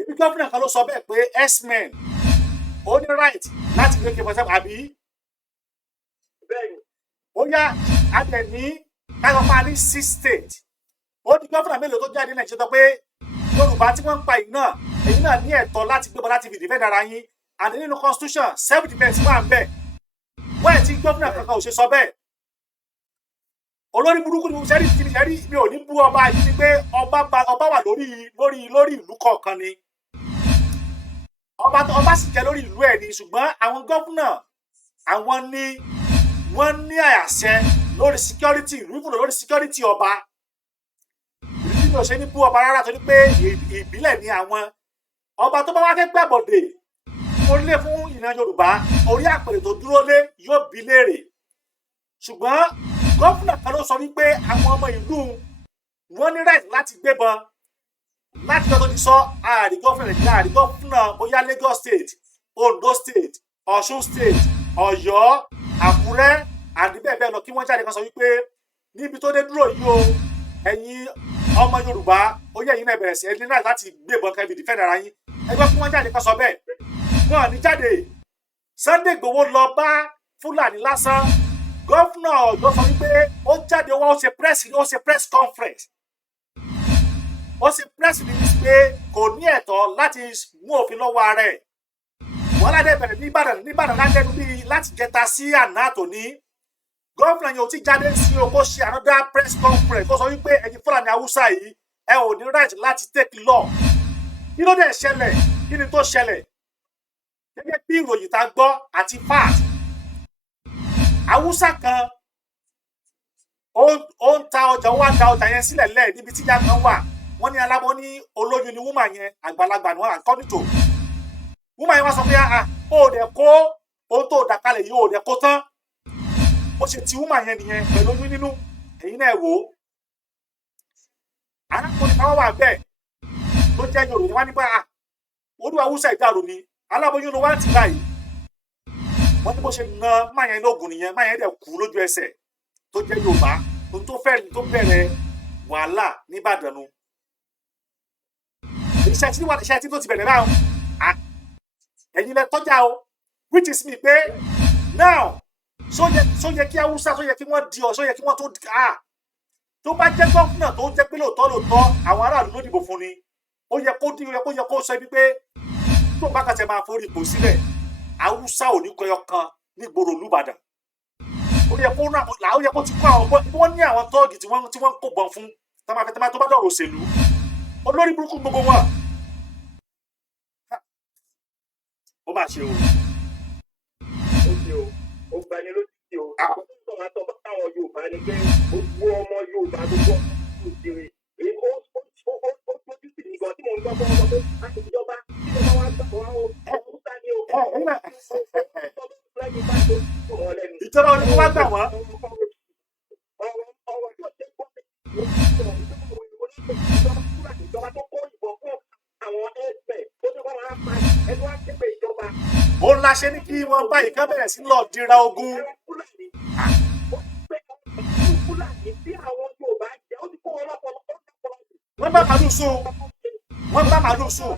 Ibi gọ́fìnà kan ló sọ bẹ́ẹ̀ pé X-Men ó ní right láti gbé kí fọ́sẹ́ àbí. Ó yá àgbẹ̀ ní káyọ̀pá ní 6 states. Ó ní gọ́fìnà mélòó tó jáde náà ṣe sọ pé Yorùbá tí wọ́n ń pa yìí náà, èyí náà ní ẹ̀tọ́ láti gbé bọ́ láti fi defend ara yín. And nínú constitution self defence wà ń bẹ̀. Wọ́n ẹ̀ tí gọ́fìnà kankan ò ṣe sọ bẹ́ẹ̀. Olórí burúkú ni mo ṣẹ́rí ti ṣẹ́rí mi ò ní bú ọba yìí ni pé ọba wà lórí ìlú kọ̀ọ̀kan ni. Ọba sì jẹ́ lórí ìlú ẹ̀ ni ṣùgbọ́n àwọn gọ́fìnà àwọn ni wọ́n ní àṣẹ lórí security ìlú lórí security ọba. Ìlú mi ò ṣe ní bú ọba rárá torí pé ìbílẹ̀ ni àwọn ọba tó bá wá fẹ́ gbàbọ̀dè orílẹ̀ fún ìran Yorùbá orí àpèrè tó dúró lé yóò bí léèrè ṣùgbọ́n gọ́fúnà kan ló sọ wípé àwọn ọmọ ìlú wọn ní right láti gbébọn láti lọ́tọ́ ti sọ ààrí gọ́fúnà bóyá Lagos State, Ondo State, Ọ̀ṣun State, Ọ̀yọ́, Àkúrẹ́ àti bẹ́ẹ̀ bẹ́ẹ̀ lọ kí wọ́n jáde kan sọ wípé níbi tó dé dúró yìí o ẹ̀yin ọmọ Yorùbá ó yẹ ẹ̀yin náà bẹ̀rẹ̀ sí ẹni náà láti gbébọn kẹ́bi defend ara yín ẹgbẹ́ kí wọ́n jáde kan sọ bẹ́ẹ̀ wọn ní jáde Sunday Igboho lọ bá Fúlàní lásán gọ́fúnà Ọ̀yọ́ sọ wípé ó jáde wá ó ṣe press conference ó ṣe press release pé kò ní ẹ̀tọ́ láti mú òfin lọ́wọ́ ara ẹ̀ wọ́n ládé bẹ̀rẹ̀ níbàdàn lájẹ́nu bíi láti jẹta sí àná tòní gọ́fúnà yẹn ò ti jáde sí o kó ṣe another press conference kó sọ wípé ẹ̀yin Fúlàní Haúsá yìí ẹ ò ní right láti take law kí ló dé ṣẹlẹ̀ kí ni tó ṣẹlẹ̀ gẹ́gẹ́ bí ìròyìn tá a gbọ́ àti fact Haúsá kan ó ń ta ọjà ó wá da ọjà yẹn sílẹ̀ lẹ́ẹ̀ níbi tí ìyá kan wà wọ́n ní alábọ́ ní olóyún ni wúmà yẹn àgbàlagbà ni wọ́n according to wúmà yẹn wá sọ pé ó dẹ̀ kó ohun tó dà kalẹ̀ yìí ó dẹ̀ kó tán ó ṣe ti wúmà yẹn nìyẹn pẹ̀lú oyún nínú ẹ̀yin náà wò ó arákùnrin kan wà bẹ́ẹ̀ tó jẹ́ Yorùbá wá nípa olúwa Haúsá ìdárò ni aláboyún ló wá ti báyìí wọ́n ní bó ṣe na máyẹn lóògùn nìyẹn máyẹn dẹ̀ kú lójú ẹsẹ̀ tó jẹ́ Yorùbá ohun tó bẹ̀rẹ̀ wàhálà nìbàdàn nu iṣẹ́ tí tó ti bẹ̀rẹ̀ báwọn ẹ̀yin lẹ tọ́jà o which is me pé now só yẹ kí Haúsá só yẹ kí wọ́n di ọ só yẹ kí wọ́n tó tó bá jẹ́ gọ́fúnà tó jẹ́ pé lóòótọ́ àwọn aráàlú ló dìbò fún ni ó yẹ kó sọ ibi pé tó bá kàtẹ́ máa forí ipò sílẹ̀ Haúsá ò ní kọyọ kan nígboro Olúbàdàn ó yẹ kó ti kó àwọn bọ́ wọ́n ní àwọn tọ́ọ̀gì tí wọ́n kó bọ́n fún tọ́mafẹ́ tó bá dọ̀rọ̀ òṣèlú olórí burúkú gbogbo wọn ó máa ṣe o. ó ṣe o ó gbani lójú sí o àwọn tó máa tọ́ bá táwọn Yorùbá ni pé gbogbo ọmọ Yorùbá gbogbo ọmọ òṣèré èyí ó tójú sí ìgbọ̀n tí mò ń gbọ́ fún ọmọ pé láti ìjọba wa gbà wá o Haúsá ni o ìjọba ni wọ́n gbà wọ́n. ìjọba tó kó ìbọn fún àwọn ẹgbẹ́ tó ní wọ́n máa ń pa ẹni wá sí pé ìjọba. ó ń láṣẹ ní kí wọ́n báyìí ká bẹ̀rẹ̀ sí lọ dira ogun. Fúlàní tí àwọn Yorùbá jẹ́ ó ti kó wọn lọ́pọ̀lọpọ̀. wọ́n bá màálù sùn wọ́n bá màálù sùn.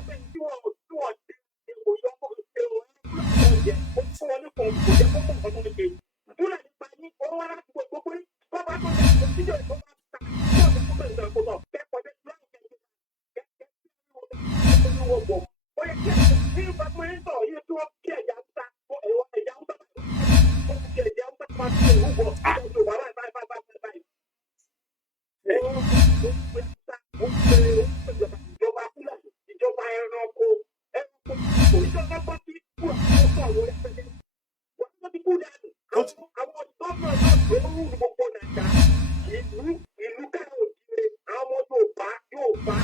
lórí gbogbo nàìjà ìlú káàrọ̀ òjìire àwọn ọmọ Yorùbá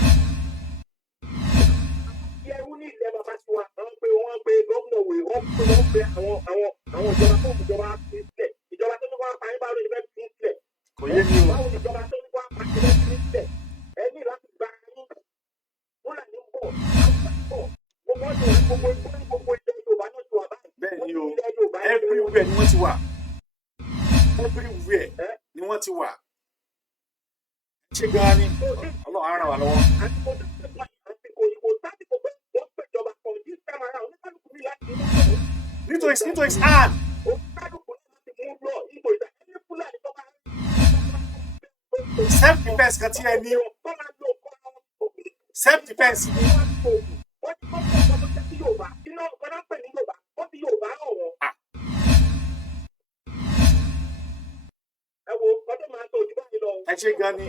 ẹrú ní ilẹ̀ bàbá tiwa wọ́n pe gómìnà wèé wọ́n pe àwọn ìjọba tó ìjọba fi sílẹ̀ ìjọba tó ní wọ́n pa ní báwo ni ìfẹ́ fi sílẹ̀ kò yé mi o. báwo ni ìjọba tó ní wọ́n pa ní ìfẹ́ fi sílẹ̀ ẹ ní láti gba yín wọ́n là ní bọ̀ gbogbo ilẹ̀ Yorùbá náà ti wà báyìí. bẹ́ẹ̀ ni o everywhere ni wọ́n ti wà everywhere ni wọ́n ti wà ṣé gan-an ni Ọlọ́run á ràn wá lọ́wọ́. nítorí hard. self defence kan tí ẹ ní self defence ni. ẹ ṣe gan ni.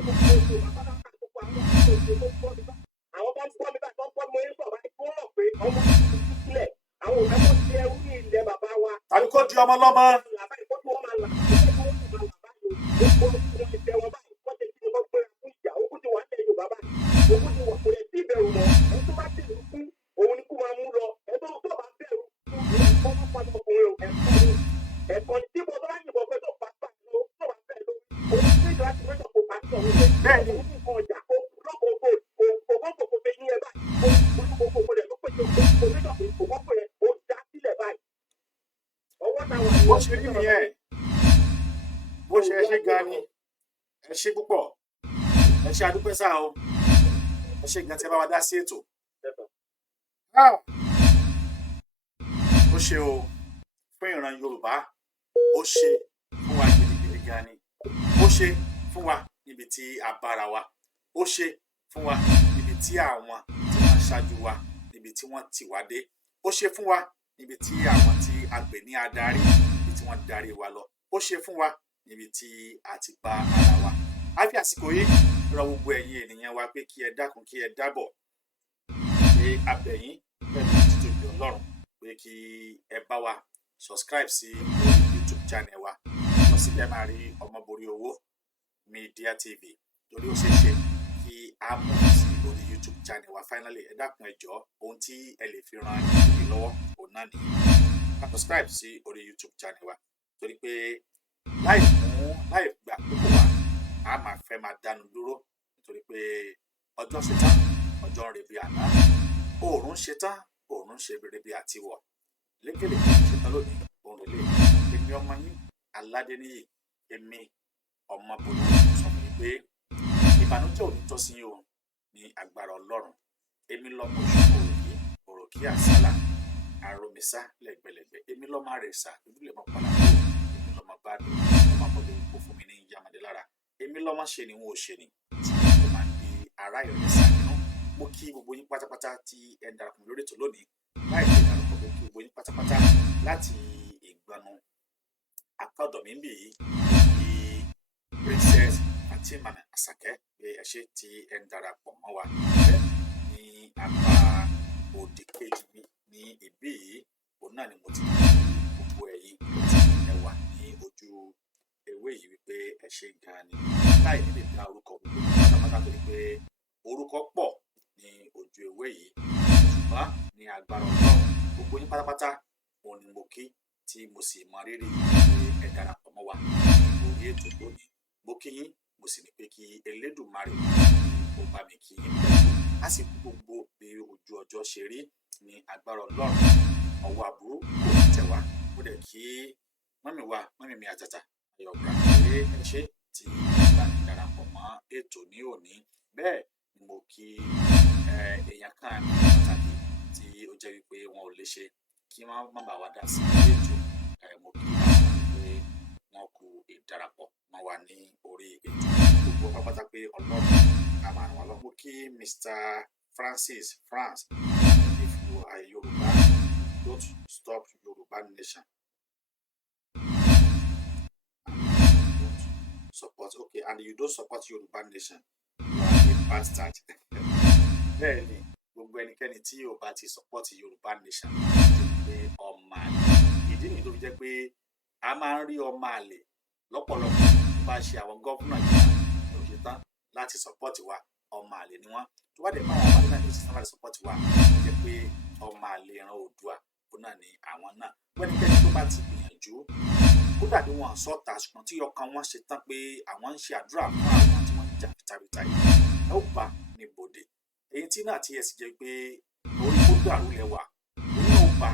tàbí kó di ọmọ lọ́mọ. bó ṣe rí nìyẹn bó ṣe ẹ ṣe gan ni ẹ ṣe púpọ̀ ẹ ṣe adúpẹ́ sáà o ẹ ṣe gan tí ẹ bá wa dá sí ètò. ó ṣe o fún ìran Yorùbá ó ṣe fún wa gidigidi gan ni ó ṣe fún wa níbi tí a bára wa ó ṣe fún wa níbi tí àwọn tí wọ́n ṣáájú wa níbi tí wọ́n tì wá dé ó ṣe fún wa níbi tí àwọn tí a gbè ní adarí níbi tí wọ́n darí wa lọ ó ṣe fún wa níbi tí a ti bá ara wa. a fi àsìkò yìí rọ gbogbo ẹ̀yin ènìyàn wa pé kí ẹ dákun kí ẹ dábọ̀ ṣe abẹ̀yìn pẹ̀lú títóbi Ọlọ́run pé kí ẹ bá wa subscribe sí YouTube channel wa lọ síbẹ̀ máa rí Ọmọborí Owó Media TV torí ó ṣeé ṣe kí a mú sí orí YouTube channel wa finally ẹ dákun ẹ jọ̀ọ́ ohun tí ẹ lè fi ran ìdílé lọ́wọ́ òun náà nìyí subscribe sí orí YouTube channel wa torí pé láì gbà púpọ̀ wa a máa fẹ́ máa dánu dúró nítorí pé ọjọ́ ṣetán ọjọ́ ń rebi àná oòrùn ṣetán oòrùn ṣe rebi àtiwọ̀ lékelèké ṣetán lónìí òun lè èmi ọmọ yín Aládéníyì èmi Ọmọborí sọ fún mi pé ìbànújẹ́ ò ní tọ́ sí o ní agbára Ọlọ́run èmi lọ́mọ oṣù òròkì àsálà àròmísà lẹ́gbẹ̀lẹ́gbẹ̀ èmi lọ́mọ àrẹ̀sà ìdílé mọ́ pàlàkó èmi lọ́mọ bàdó ọmọ abọ́lé òkú fún mi ní yamadé lára èmi lọ́mọ ṣe ni wọn ò ṣe ni tí mo máa ń di ará ìrẹsà nínú mo kí gbogbo yín pátápátá tí ẹ ń darapọ̀ lórí ètò lónìí láì lè darapọ̀ mo kí gbogbo yín pátápátá láti ìgbanu apá ọ̀dọ̀ mi ń bì yìí kí Princess Fatima Asake pé ẹ ṣé tí ẹ ń darapọ̀ mọ́ wa ní apá òdì kejì mi ní ibí yìí òun náà ni mo ti ní gbogbo ẹ̀yin tí ẹ wà ní ojú ewé yìí wípé ẹ ṣé gan ni láì lè dá orúkọ gbogbo pátápátá torí pé orúkọ pọ̀ ní ojú ewé yìí ṣùgbọ́n ní agbára Ọlọ́run gbogbo yín pátápátá òun ni mo kí tí mo sì mọ rírì pé ẹ darapọ̀ mọ́ wa ní orí ètò lónìí mo kí yín mo sì ní pé kí Elédùmarè ó bá mi kí yín pẹ̀lú àsìkò gbogbo bí ojú ọjọ́ ṣe rí ní agbára Ọlọ́run ọwọ́ aburú kò ní tẹ̀ wá ó dẹ̀ kí mọ́mì mi àtàtà ayọ̀gbà pé ẹ ṣé tí bá mi darapọ̀ mọ́ ètò ní òní bẹ́ẹ̀ ni mo kí èèyàn kan pàtàkì tí ó jẹ́ wípé wọn ò lè ṣe kí wọ́n má bàa wá dá sí ètò mo kí àwọn pé wọ́n kú ìdarapọ̀ mọ́ wa ní orí ètò gbogbo pápátá pé Ọlọ́run a máa ràn wá lọ́wọ́. Mo kí Mr. Francis France if you are Yoruba don't stop Yoruba nation support okay and you don't support Yoruba nation you are a bastard. bẹ́ẹ̀ ni gbogbo ẹnikẹ́ni tí yóò bá ti support Yoruba nation ti pé ọmọ àlè ìdí nìyí tó fi jẹ́ pé a máa ń rí ọmọ àlè lọ́pọ̀lọpọ̀ tó bá ṣe àwọn gọ́fúnà yìí ló ṣe tán láti sọ́pọ́ọ̀tì wa ọmọ àlè ni wọ́n tó bá dẹ̀ bá àwọn ọmọ náà ló ṣe tán láti sọ́pọ́ọ̀tì wa ó jẹ́ pé ọmọ àlè ìran Oòduà ó náà ni àwọn náà wẹ́nikẹ́ni tó bá ti gbìyànjú kódà bí wọn sọ́ta ṣùgbọ́n tí ọkàn wọn ṣe tán pé àwọn ń ṣe àdúrà fún àwọn tí wọ́n ń jà fìtàfìtà yìí ẹ ó bá ní bòde èyí tí náà ti yẹ sí jẹ́ pé orí kó dàrú lẹ́wà èyí náà ó bá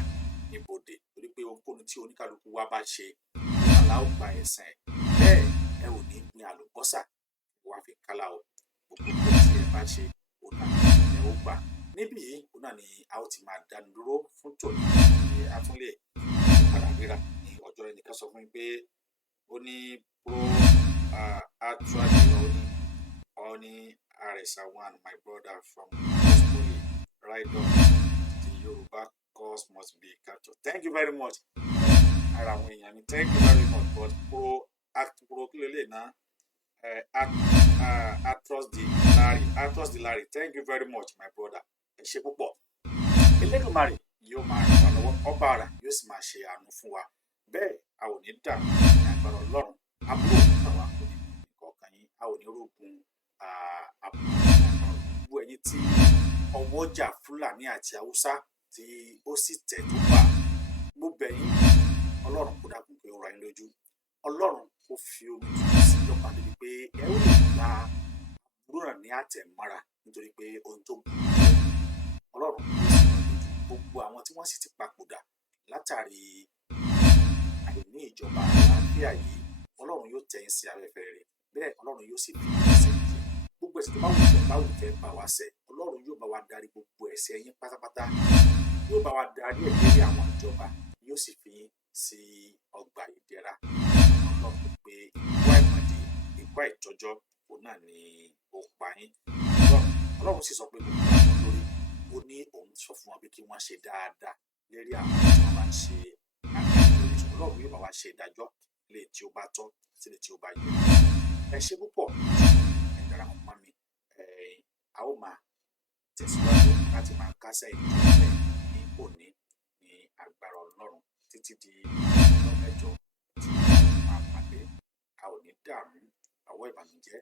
ní bòde torí pé ohunkóhun tí oníkàlùkù wa bá ṣe àlá ó gba ẹ̀san ẹ̀ bẹ́ẹ̀ ẹ ò ní gbin àlùbọ́sà wá fi kálá o gbogbo tí ẹ bá ṣe òun náà ẹ ó gbà níbí yìí òun náà ni a ó ti máa dánu dúró fún tòní ní atúnlé padà ríra ní ọjọ́ ẹnìkan sọ fún mi pé ó ní pro actually ó ní RS1 my brother from Holy right on the Yoruba cause must be captured. Thank you very much. Ara àwọn èèyàn mi thank you very much but pro kí ló lè ná Atros the Larry thank you very much my brother ẹ ṣé púpọ̀ Elédùmarè yóò máa ràn wá lọ́wọ́ ọba ara yóò sì máa ṣe àánú fún wa bẹ́ẹ̀ a ò ní dà ní agbára Ọlọ́run àbúrò nípa wa kò ní kọ̀ọ̀kan yín a ò ní rògùn àbúrò gbogbo ẹ̀yin tí ọwọ́jà Fúlàní àti Haúsá tí ó sì tẹ̀ tó bá gbogbo ẹ̀yin Ọlọ́run kó dákun pé ó ra yín lójú Ọlọ́run kó fi omi tuntun sí lọ́pàá débi pé ẹ ó lè gba àbúrò náà ní àtẹ̀mára nítorí pé ohun tó burú Ọlọ́run kó sì lọ lójú gbogbo àwọn tí wọ́n sì ti papòdà látàrí àìní ìjọba àlàáfíà yìí Ọlọ́run yóò tẹ̀yìn sí afẹ́fẹ́ rẹ̀ bẹ́ẹ̀ Ọlọ́run yóò sì fi ẹsẹ̀ jẹ gbogbo ẹ̀ṣẹ̀ tó bá wù fẹ́ bá wa ṣẹ̀ Ọlọ́run yóò bá wa darí gbogbo ẹ̀ṣẹ̀ yín pátápátá yóò bá wa darí ẹ̀ lórí àwọn ìjọba yóò sì fi yín sí ọgbà ìdẹ̀ra Ọlọ́run pé ikú àìmọ̀dé ikú àìtọ́jọ́ òun náà ni ó pa yín Ọlọ́run sì sọ pé gbogbo àwọn lórí ó ní òun sọ fún wọn pé kí wọ́n ṣe dáadáa lérí àwọn tí wọ́n bá ń ṣe àgbáyé lórí Ọlọ́run yóò bá wa ṣe ìdájọ́ lè tí ó bá tọ́ àti lè tí ó bá yẹ ẹ ṣé púpọ̀ ẹ darapọ̀ mọ́ mi a ó máa tẹ̀síwájú láti máa kásẹ̀ ìdílé ní òní ní agbára Ọlọ́run títí di ọjọ́ mẹ́jọ tí a máa pàdé a ò ní dààmú àwọ̀ ìbànújẹ́.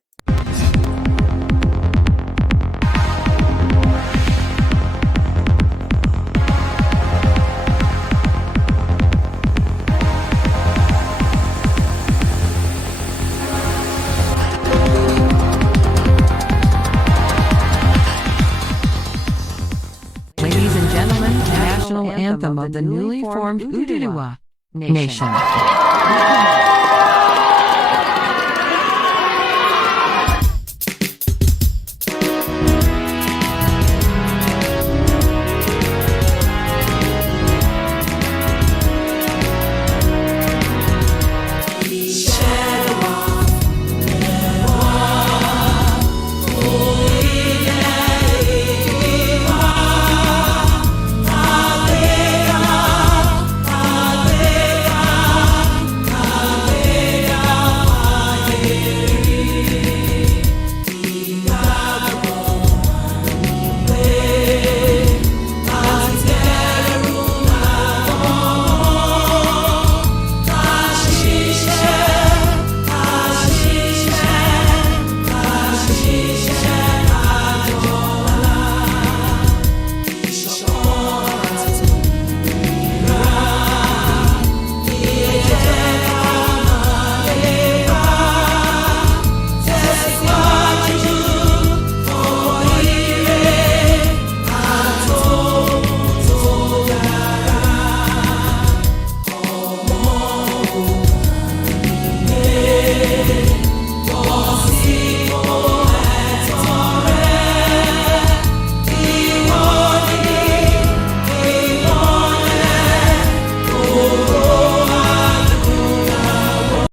Anthem of the newly formed Oduduwa Nation.